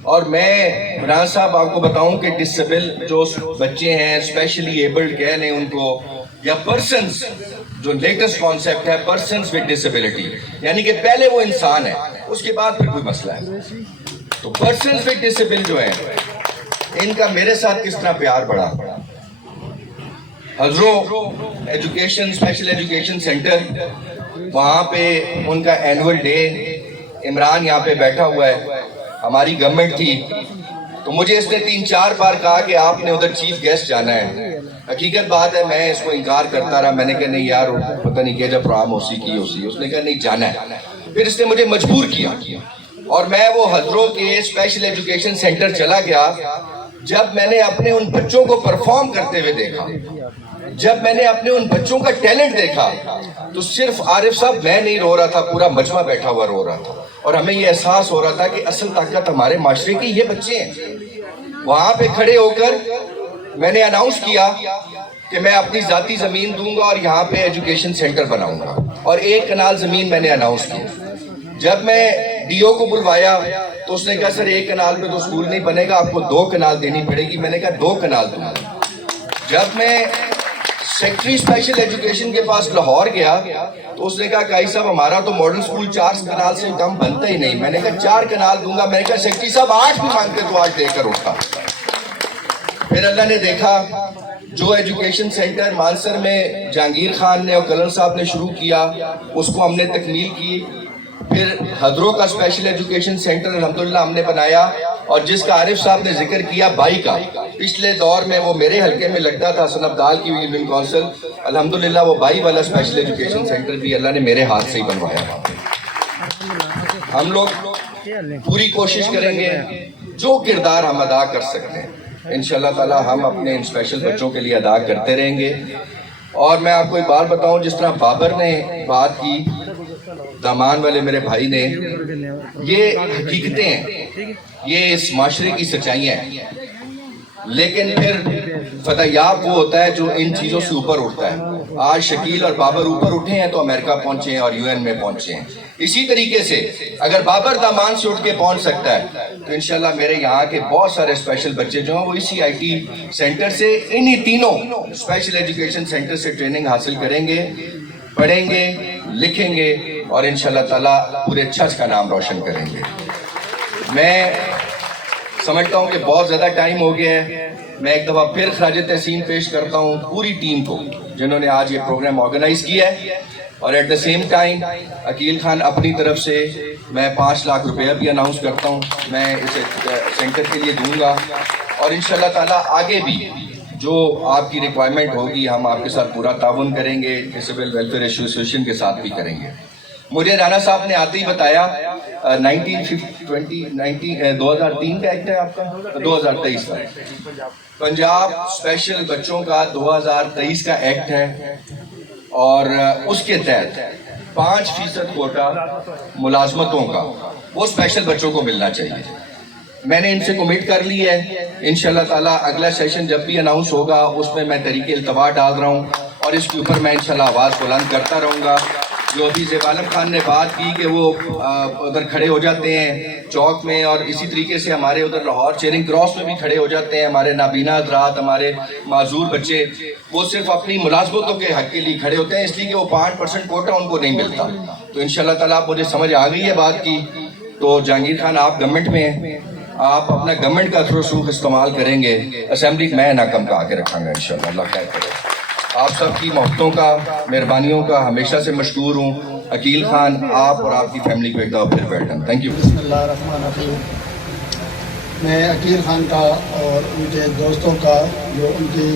اور میں عمران صاحب آپ کو بتاؤں کہ ڈسیبل جو بچے ہیں, اسپیشلی ایبلڈ کہہ لیں ان کو, یا پرسنز, جو لیٹسٹ کانسیپٹ ہے پرسنز ود ڈسیبلٹی, یعنی کہ پہلے وہ انسان ہے اس کے بعد پھر کوئی مسئلہ ہے. تو پرسنز ود ڈسیبل جو ہیں ان کا میرے ساتھ کس طرح پیار بڑھا. Hazro education special education centre, وہاں پہ ان کا اینول ڈے, عمران یہاں پہ بیٹھا ہوا ہے, ہماری گورنمنٹ تھی تو مجھے اس نے 3-4 بار کہا کہ آپ نے ادھر چیف گیسٹ جانا ہے. حقیقت بات ہے میں اس کو انکار کرتا رہا. میں نے کہا نہیں یار پتہ نہیں کہ جب پروگرام ہوسی کی ہوسی. اس نے کہا نہیں جانا ہے. پھر اس نے مجھے مجبور کیا اور میں وہ حضروں کے اسپیشل ایجوکیشن سینٹر چلا گیا. جب میں نے اپنے ان بچوں کو پرفارم کرتے ہوئے دیکھا, جب میں نے اپنے ان بچوں کا ٹیلنٹ دیکھا, تو صرف عارف صاحب میں نہیں رو رہا تھا, پورا مجمع بیٹھا ہوا رو رہا تھا. اور ہمیں یہ احساس ہو رہا تھا کہ اصل طاقت ہمارے معاشرے کی یہ بچے ہیں. وہاں پہ کھڑے ہو کر میں نے اناؤنس کیا کہ میں اپنی ذاتی زمین دوں گا اور یہاں پہ ایجوکیشن سینٹر بناؤں گا, اور 1 کنال زمین میں نے اناؤنس کی. جب میں ڈی او کو بلوایا تو اس نے کہا سر 1 کنال پہ تو اسکول نہیں بنے گا, آپ کو 2 کنال دینی پڑے گی. میں نے کہا 2 کنال دوں گا. جب میں سیکٹری اسپیشل ایجوکیشن کے پاس لاہور گیا تو اس نے کہا قاضی صاحب ہمارا تو ماڈل اسکول 4 کنال سے کم بنتا ہی نہیں. میں نے کہا 4 کنال دوں گا. میں نے کہا سیکٹری صاحب 8 بھی مانگتے تو آج دے کر اٹھا. پھر اللہ نے دیکھا جو ایجوکیشن سینٹر مانسر میں جہانگیر خان نے اور کلر صاحب نے شروع کیا اس کو ہم نے تکمیل کی. پھر حضروں کا اسپیشل ایجوکیشن سینٹر الحمدللہ ہم نے بنایا, اور جس کا عارف صاحب نے ذکر کیا 22 کا, پچھلے دور میں وہ میرے حلقے میں لگتا تھا حسن عبدال کی یونین کونسل. الحمدللہ وہ 22 والا اسپیشل ایجوکیشن سینٹر بھی اللہ نے میرے ہاتھ سے ہی بنوایا. ہم لوگ پوری کوشش کریں گے جو کردار ہم ادا کر سکتے ہیں انشاءاللہ تعالی ہم اپنے ان اسپیشل بچوں کے لیے ادا کرتے رہیں گے. اور میں آپ کو ایک بات بتاؤں, جس طرح بابر نے بات کی, دامان والے میرے بھائی نے, یہ حقیقتیں ہیں, یہ اس معاشرے کی سچائیاں ہیں. لیکن پھر فتح یاب وہ ہوتا ہے جو ان چیزوں سے اوپر اٹھتا ہے. آج شکیل اور بابر اوپر اٹھے ہیں تو امریکہ پہنچے ہیں اور UN میں پہنچے ہیں. اسی طریقے سے اگر بابر دامان سے اٹھ کے پہنچ سکتا ہے تو انشاءاللہ میرے یہاں کے بہت سارے اسپیشل بچے جو ہیں وہ اسی IT سینٹر سے, انہی تینوں اسپیشل ایجوکیشن سینٹر سے ٹریننگ حاصل کریں گے, پڑھیں گے, لکھیں گے, اور انشاءاللہ تعالیٰ پورے چھچ کا نام روشن کریں گے. میں سمجھتا ہوں کہ بہت زیادہ ٹائم ہو گیا ہے. میں ایک دفعہ پھر خراج تحسین پیش کرتا ہوں پوری ٹیم کو جنہوں نے آج یہ پروگرام آرگنائز کیا ہے, اور at the same time Aqeel Khan اپنی طرف سے میں 5 لاکھ روپیہ بھی اناؤنس کرتا ہوں, میں اسے سینٹر کے لیے دوں گا. اور انشاءاللہ تعالیٰ آگے بھی جو آپ کی ریکوائرمنٹ ہوگی ہم آپ کے ساتھ پورا تعاون کریں گے, ڈسیبل ویلفیئر ایسوسیشن کے ساتھ بھی کریں گے. مجھے رانا صاحب نے آتے ہی بتایا 2003 کا ایکٹ ہے آپ کا, 2023 کا پنجاب اسپیشل بچوں کا 2023 کا ایکٹ ہے, اور اس کے تحت 5% کوٹا ملازمتوں کا وہ اسپیشل بچوں کو ملنا چاہیے. میں نے ان سے کمٹ کر لی ہے. انشاءاللہ تعالیٰ اگلا سیشن جب بھی اناؤنس ہوگا اس میں میں طریقے التوا ڈال رہا ہوں, اور اس کے اوپر میں انشاءاللہ آواز بلند کرتا رہوں گا. جو ابھی زیب عالم خان نے بات کی کہ وہ ادھر کھڑے ہو جاتے ہیں چوک میں، اور اسی طریقے سے ہمارے ادھر لاہور چیرنگ کراس میں بھی کھڑے ہو جاتے ہیں ہمارے نابینا حضرات، ہمارے معذور بچے، وہ صرف اپنی ملازمتوں کے حق کے لیے کھڑے ہوتے ہیں، اس لیے کہ وہ 5% کوٹا ان کو نہیں ملتا۔ تو انشاءاللہ تعالیٰ مجھے سمجھ آ گئی ہے بات کی، تو جہانگیر خان آپ گورنمنٹ میں ہیں، آپ اپنا گورنمنٹ کا رسوخ استعمال کریں گے، اسمبلی میں نہ کم کا کے رکھاں گا انشاءاللہ، اللہ خیر کرے۔ آپ سب کی محبتوں کا، مہربانیوں کا ہمیشہ سے مشکور ہوں۔ عقیل خان، آپ اور آپ کی فیملی کو ایک دفعہ پھر ویلکم، تھینک یو۔ بسم اللہ الرحمن الرحیم۔ میں عقیل خان کا اور ان کے دوستوں کا جو ان کی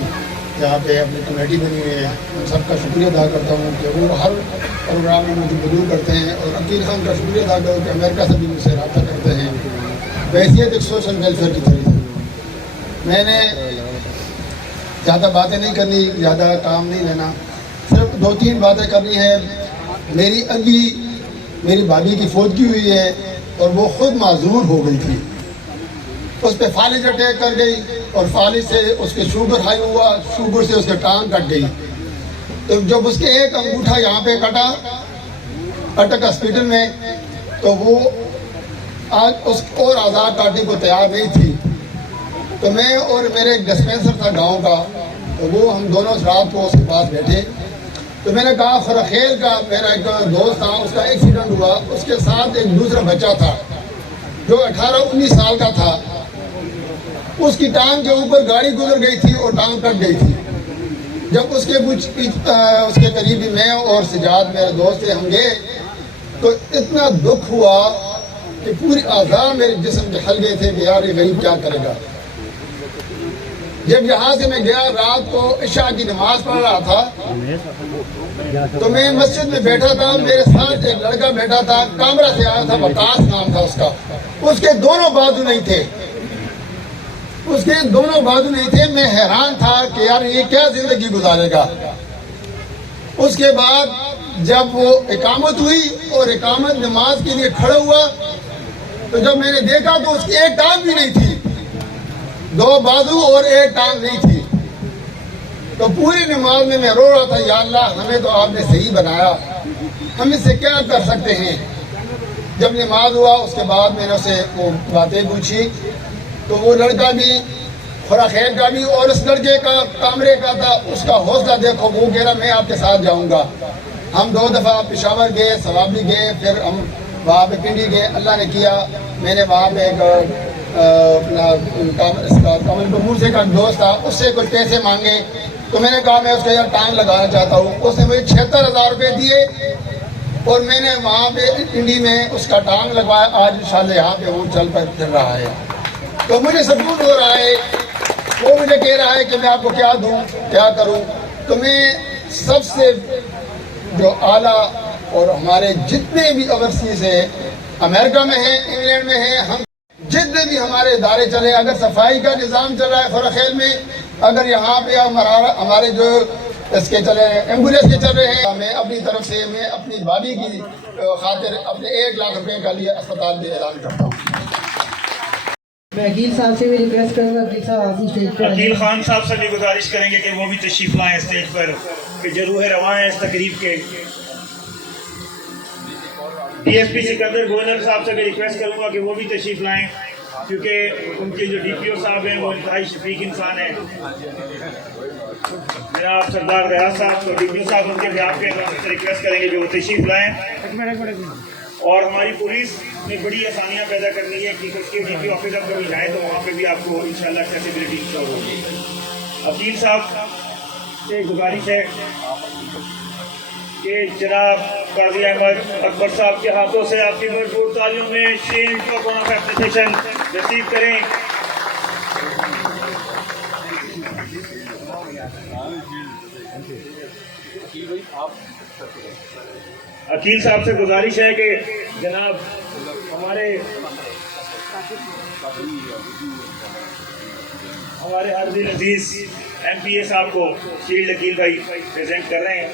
یہاں پہ اپنی کمیٹی بنی ہوئی ہے، ان سب کا شکریہ ادا کرتا ہوں کہ وہ ہر پروگرام میں مجھے مدعو کرتے ہیں، اور عقیل خان کا شکریہ ادا کروں کہ امریکہ سے بھی مجھ سے رابطہ کرتے ہیں بحیثیت ایک سوشل ویلفیئر کی طرف۔ میں نے زیادہ باتیں نہیں کرنی، زیادہ کام نہیں لینا، صرف 2-3 باتیں کرنی ہیں۔ میری اگلی میری بھابھی کی فوتگی ہوئی ہے اور وہ خود معذور ہو گئی تھی، اس پہ فالج اٹیک کر گئی اور فالج سے اس کے شوگر ہائی ہوا، شوگر سے اس کے ٹانگ کٹ گئی۔ تو جب اس کے ایک انگوٹھا یہاں پہ کٹا اٹک ہاسپٹل میں، تو وہ آج اس اور آزاد کاٹنے کو تیار نہیں تھی۔ تو میں اور میرے ایک ڈسپینسر تھا گاؤں کا، تو وہ ہم دونوں رات کو اس کے پاس بیٹھے، تو میں نے کہا فرخیل کا میرا ایک دوست تھا، اس کا ایکسیڈنٹ ہوا، اس کے ساتھ ایک دوسرا بچہ تھا جو 18-19 سال کا تھا، اس کی ٹانگ کے اوپر گاڑی گزر گئی تھی اور ٹانگ کٹ گئی تھی۔ جب اس کے قریبی میں اور سجاد میرے دوست تھے، ہم گئے تو اتنا دکھ ہوا کہ پوری اعضاء میرے جسم کے ہل گئے تھے کہ یار یہ غریب کیا کرے گا۔ جب یہاں سے میں گیا، رات کو عشاء کی نماز پڑھ رہا تھا، تو میں مسجد میں بیٹھا تھا، میرے ساتھ ایک لڑکا بیٹھا تھا، کامرا سے آیا تھا، وقاص نام تھا اس کا، اس کے دونوں بازو نہیں تھے، اس کے دونوں بازو نہیں تھے۔ میں حیران تھا کہ یار یہ کیا زندگی گزارے گا۔ اس کے بعد جب وہ اقامت ہوئی اور اقامت نماز کے لیے کھڑا ہوا، تو جب میں نے دیکھا تو اس کی ایک ٹانگ بھی نہیں تھی، 2 بازو اور ایک ٹانگ نہیں تھی۔ تو پوری نماز میں رو رہا تھا، یا اللہ ہمیں تو آپ نے صحیح بنایا، ہم اس سے کیا کر سکتے ہیں۔ جب نماز ہوا اس کے بعد میں نے اسے وہ باتیں پوچھی، تو وہ لڑکا بھی خیر کا بھی اور اس لڑکے کا کامرے کا تھا، اس کا حوصلہ دیکھو، وہ کہہ رہا میں آپ کے ساتھ جاؤں گا۔ ہم 2 دفعہ پشاور گئے، ثوابی گئے، پھر ہم وہاں پہ پنڈی گئے۔ اللہ نے کیا میں نے وہاں پہ ایک اپنا کمل بمور سے کا دوست تھا، اس سے کچھ پیسے مانگے، تو میں نے کہا میں اس کا یار ٹانگ لگانا چاہتا ہوں۔ اس نے مجھے 76,000 روپے دیے اور میں نے وہاں پہ پنڈی میں اس کا ٹانگ لگوایا۔ آج انشاءاللہ یہاں پہ وہ چل رہا ہے، تو مجھے سکون ہو رہا ہے۔ وہ مجھے کہہ رہا ہے کہ میں آپ کو کیا دوں، کیا کروں۔ تو میں سب سے جو اعلیٰ اور ہمارے جتنے بھی اوورسیز ہیں، امریکہ میں ہیں، انگلینڈ میں ہیں، ہم جتنے بھی ہمارے ادارے چلے، اگر صفائی کا نظام چل رہا ہے فرخیل میں، اگر یہاں پہ ہمارے جو اس کے چلے ایمبولینس کے چل رہے ہیں، میں اپنی طرف سے میں اپنی بھابھی کی خاطر اپنے 1 لاکھ روپے کا لیے اسپتال میں اعلان کرتا ہوں۔ میں عقیل صاحب سے بھی ریکویسٹ کروں گا، عقیل صاحب آپ بھی اسٹیج پر عقیل خان صاحب سے بھی گزارش کریں گے کہ وہ بھی تشریف لائیں اسٹیج پر، کہ جو روح رواں ہیں اس تقریب کے۔ D S P Sikandar governor صاحب سے بھی ریکویسٹ کروں گا کہ وہ بھی تشریف لائیں، کیونکہ ان کے جو ڈی پی او صاحب ہیں وہ انتہائی شفیق انسان ہیں۔ جناب سردار ریاض صاحب کو ڈی پی او صاحب ان کے بھی آپ کے سے ریکویسٹ کریں گے کہ وہ تشریف لائیں۔ اور ہماری پولیس نے بڑی آسانیاں پیدا کرنی ہے کہ اس کے ڈی پی آفس اب کبھی جائیں تو وہاں پہ بھی آپ کو انشاءاللہ ایکسیسیبلٹی انشور ہوگی۔ عقیل صاحب سے گزارش ہے کہ جناب قاضی احمد اکبر صاحب کے ہاتھوں سے آپ کی بھرپور تالیوں میں shield of honour appreciation receive کریں۔ عقیل صاحب سے گزارش ہے کہ جناب ہمارے ہر دل عزیز ایم پی اے صاحب کو شیلڈ عقیل بھائی پریزنٹ کر رہے ہیں۔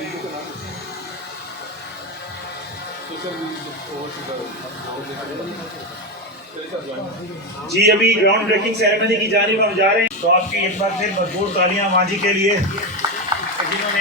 جی ابھی گراؤنڈ بریکنگ سیریمنی کی جانب ہم جا رہے ہیں، تو آپ کی ایک بار پھر مضبوط تالیاں ماجی کے لیے جنہوں نے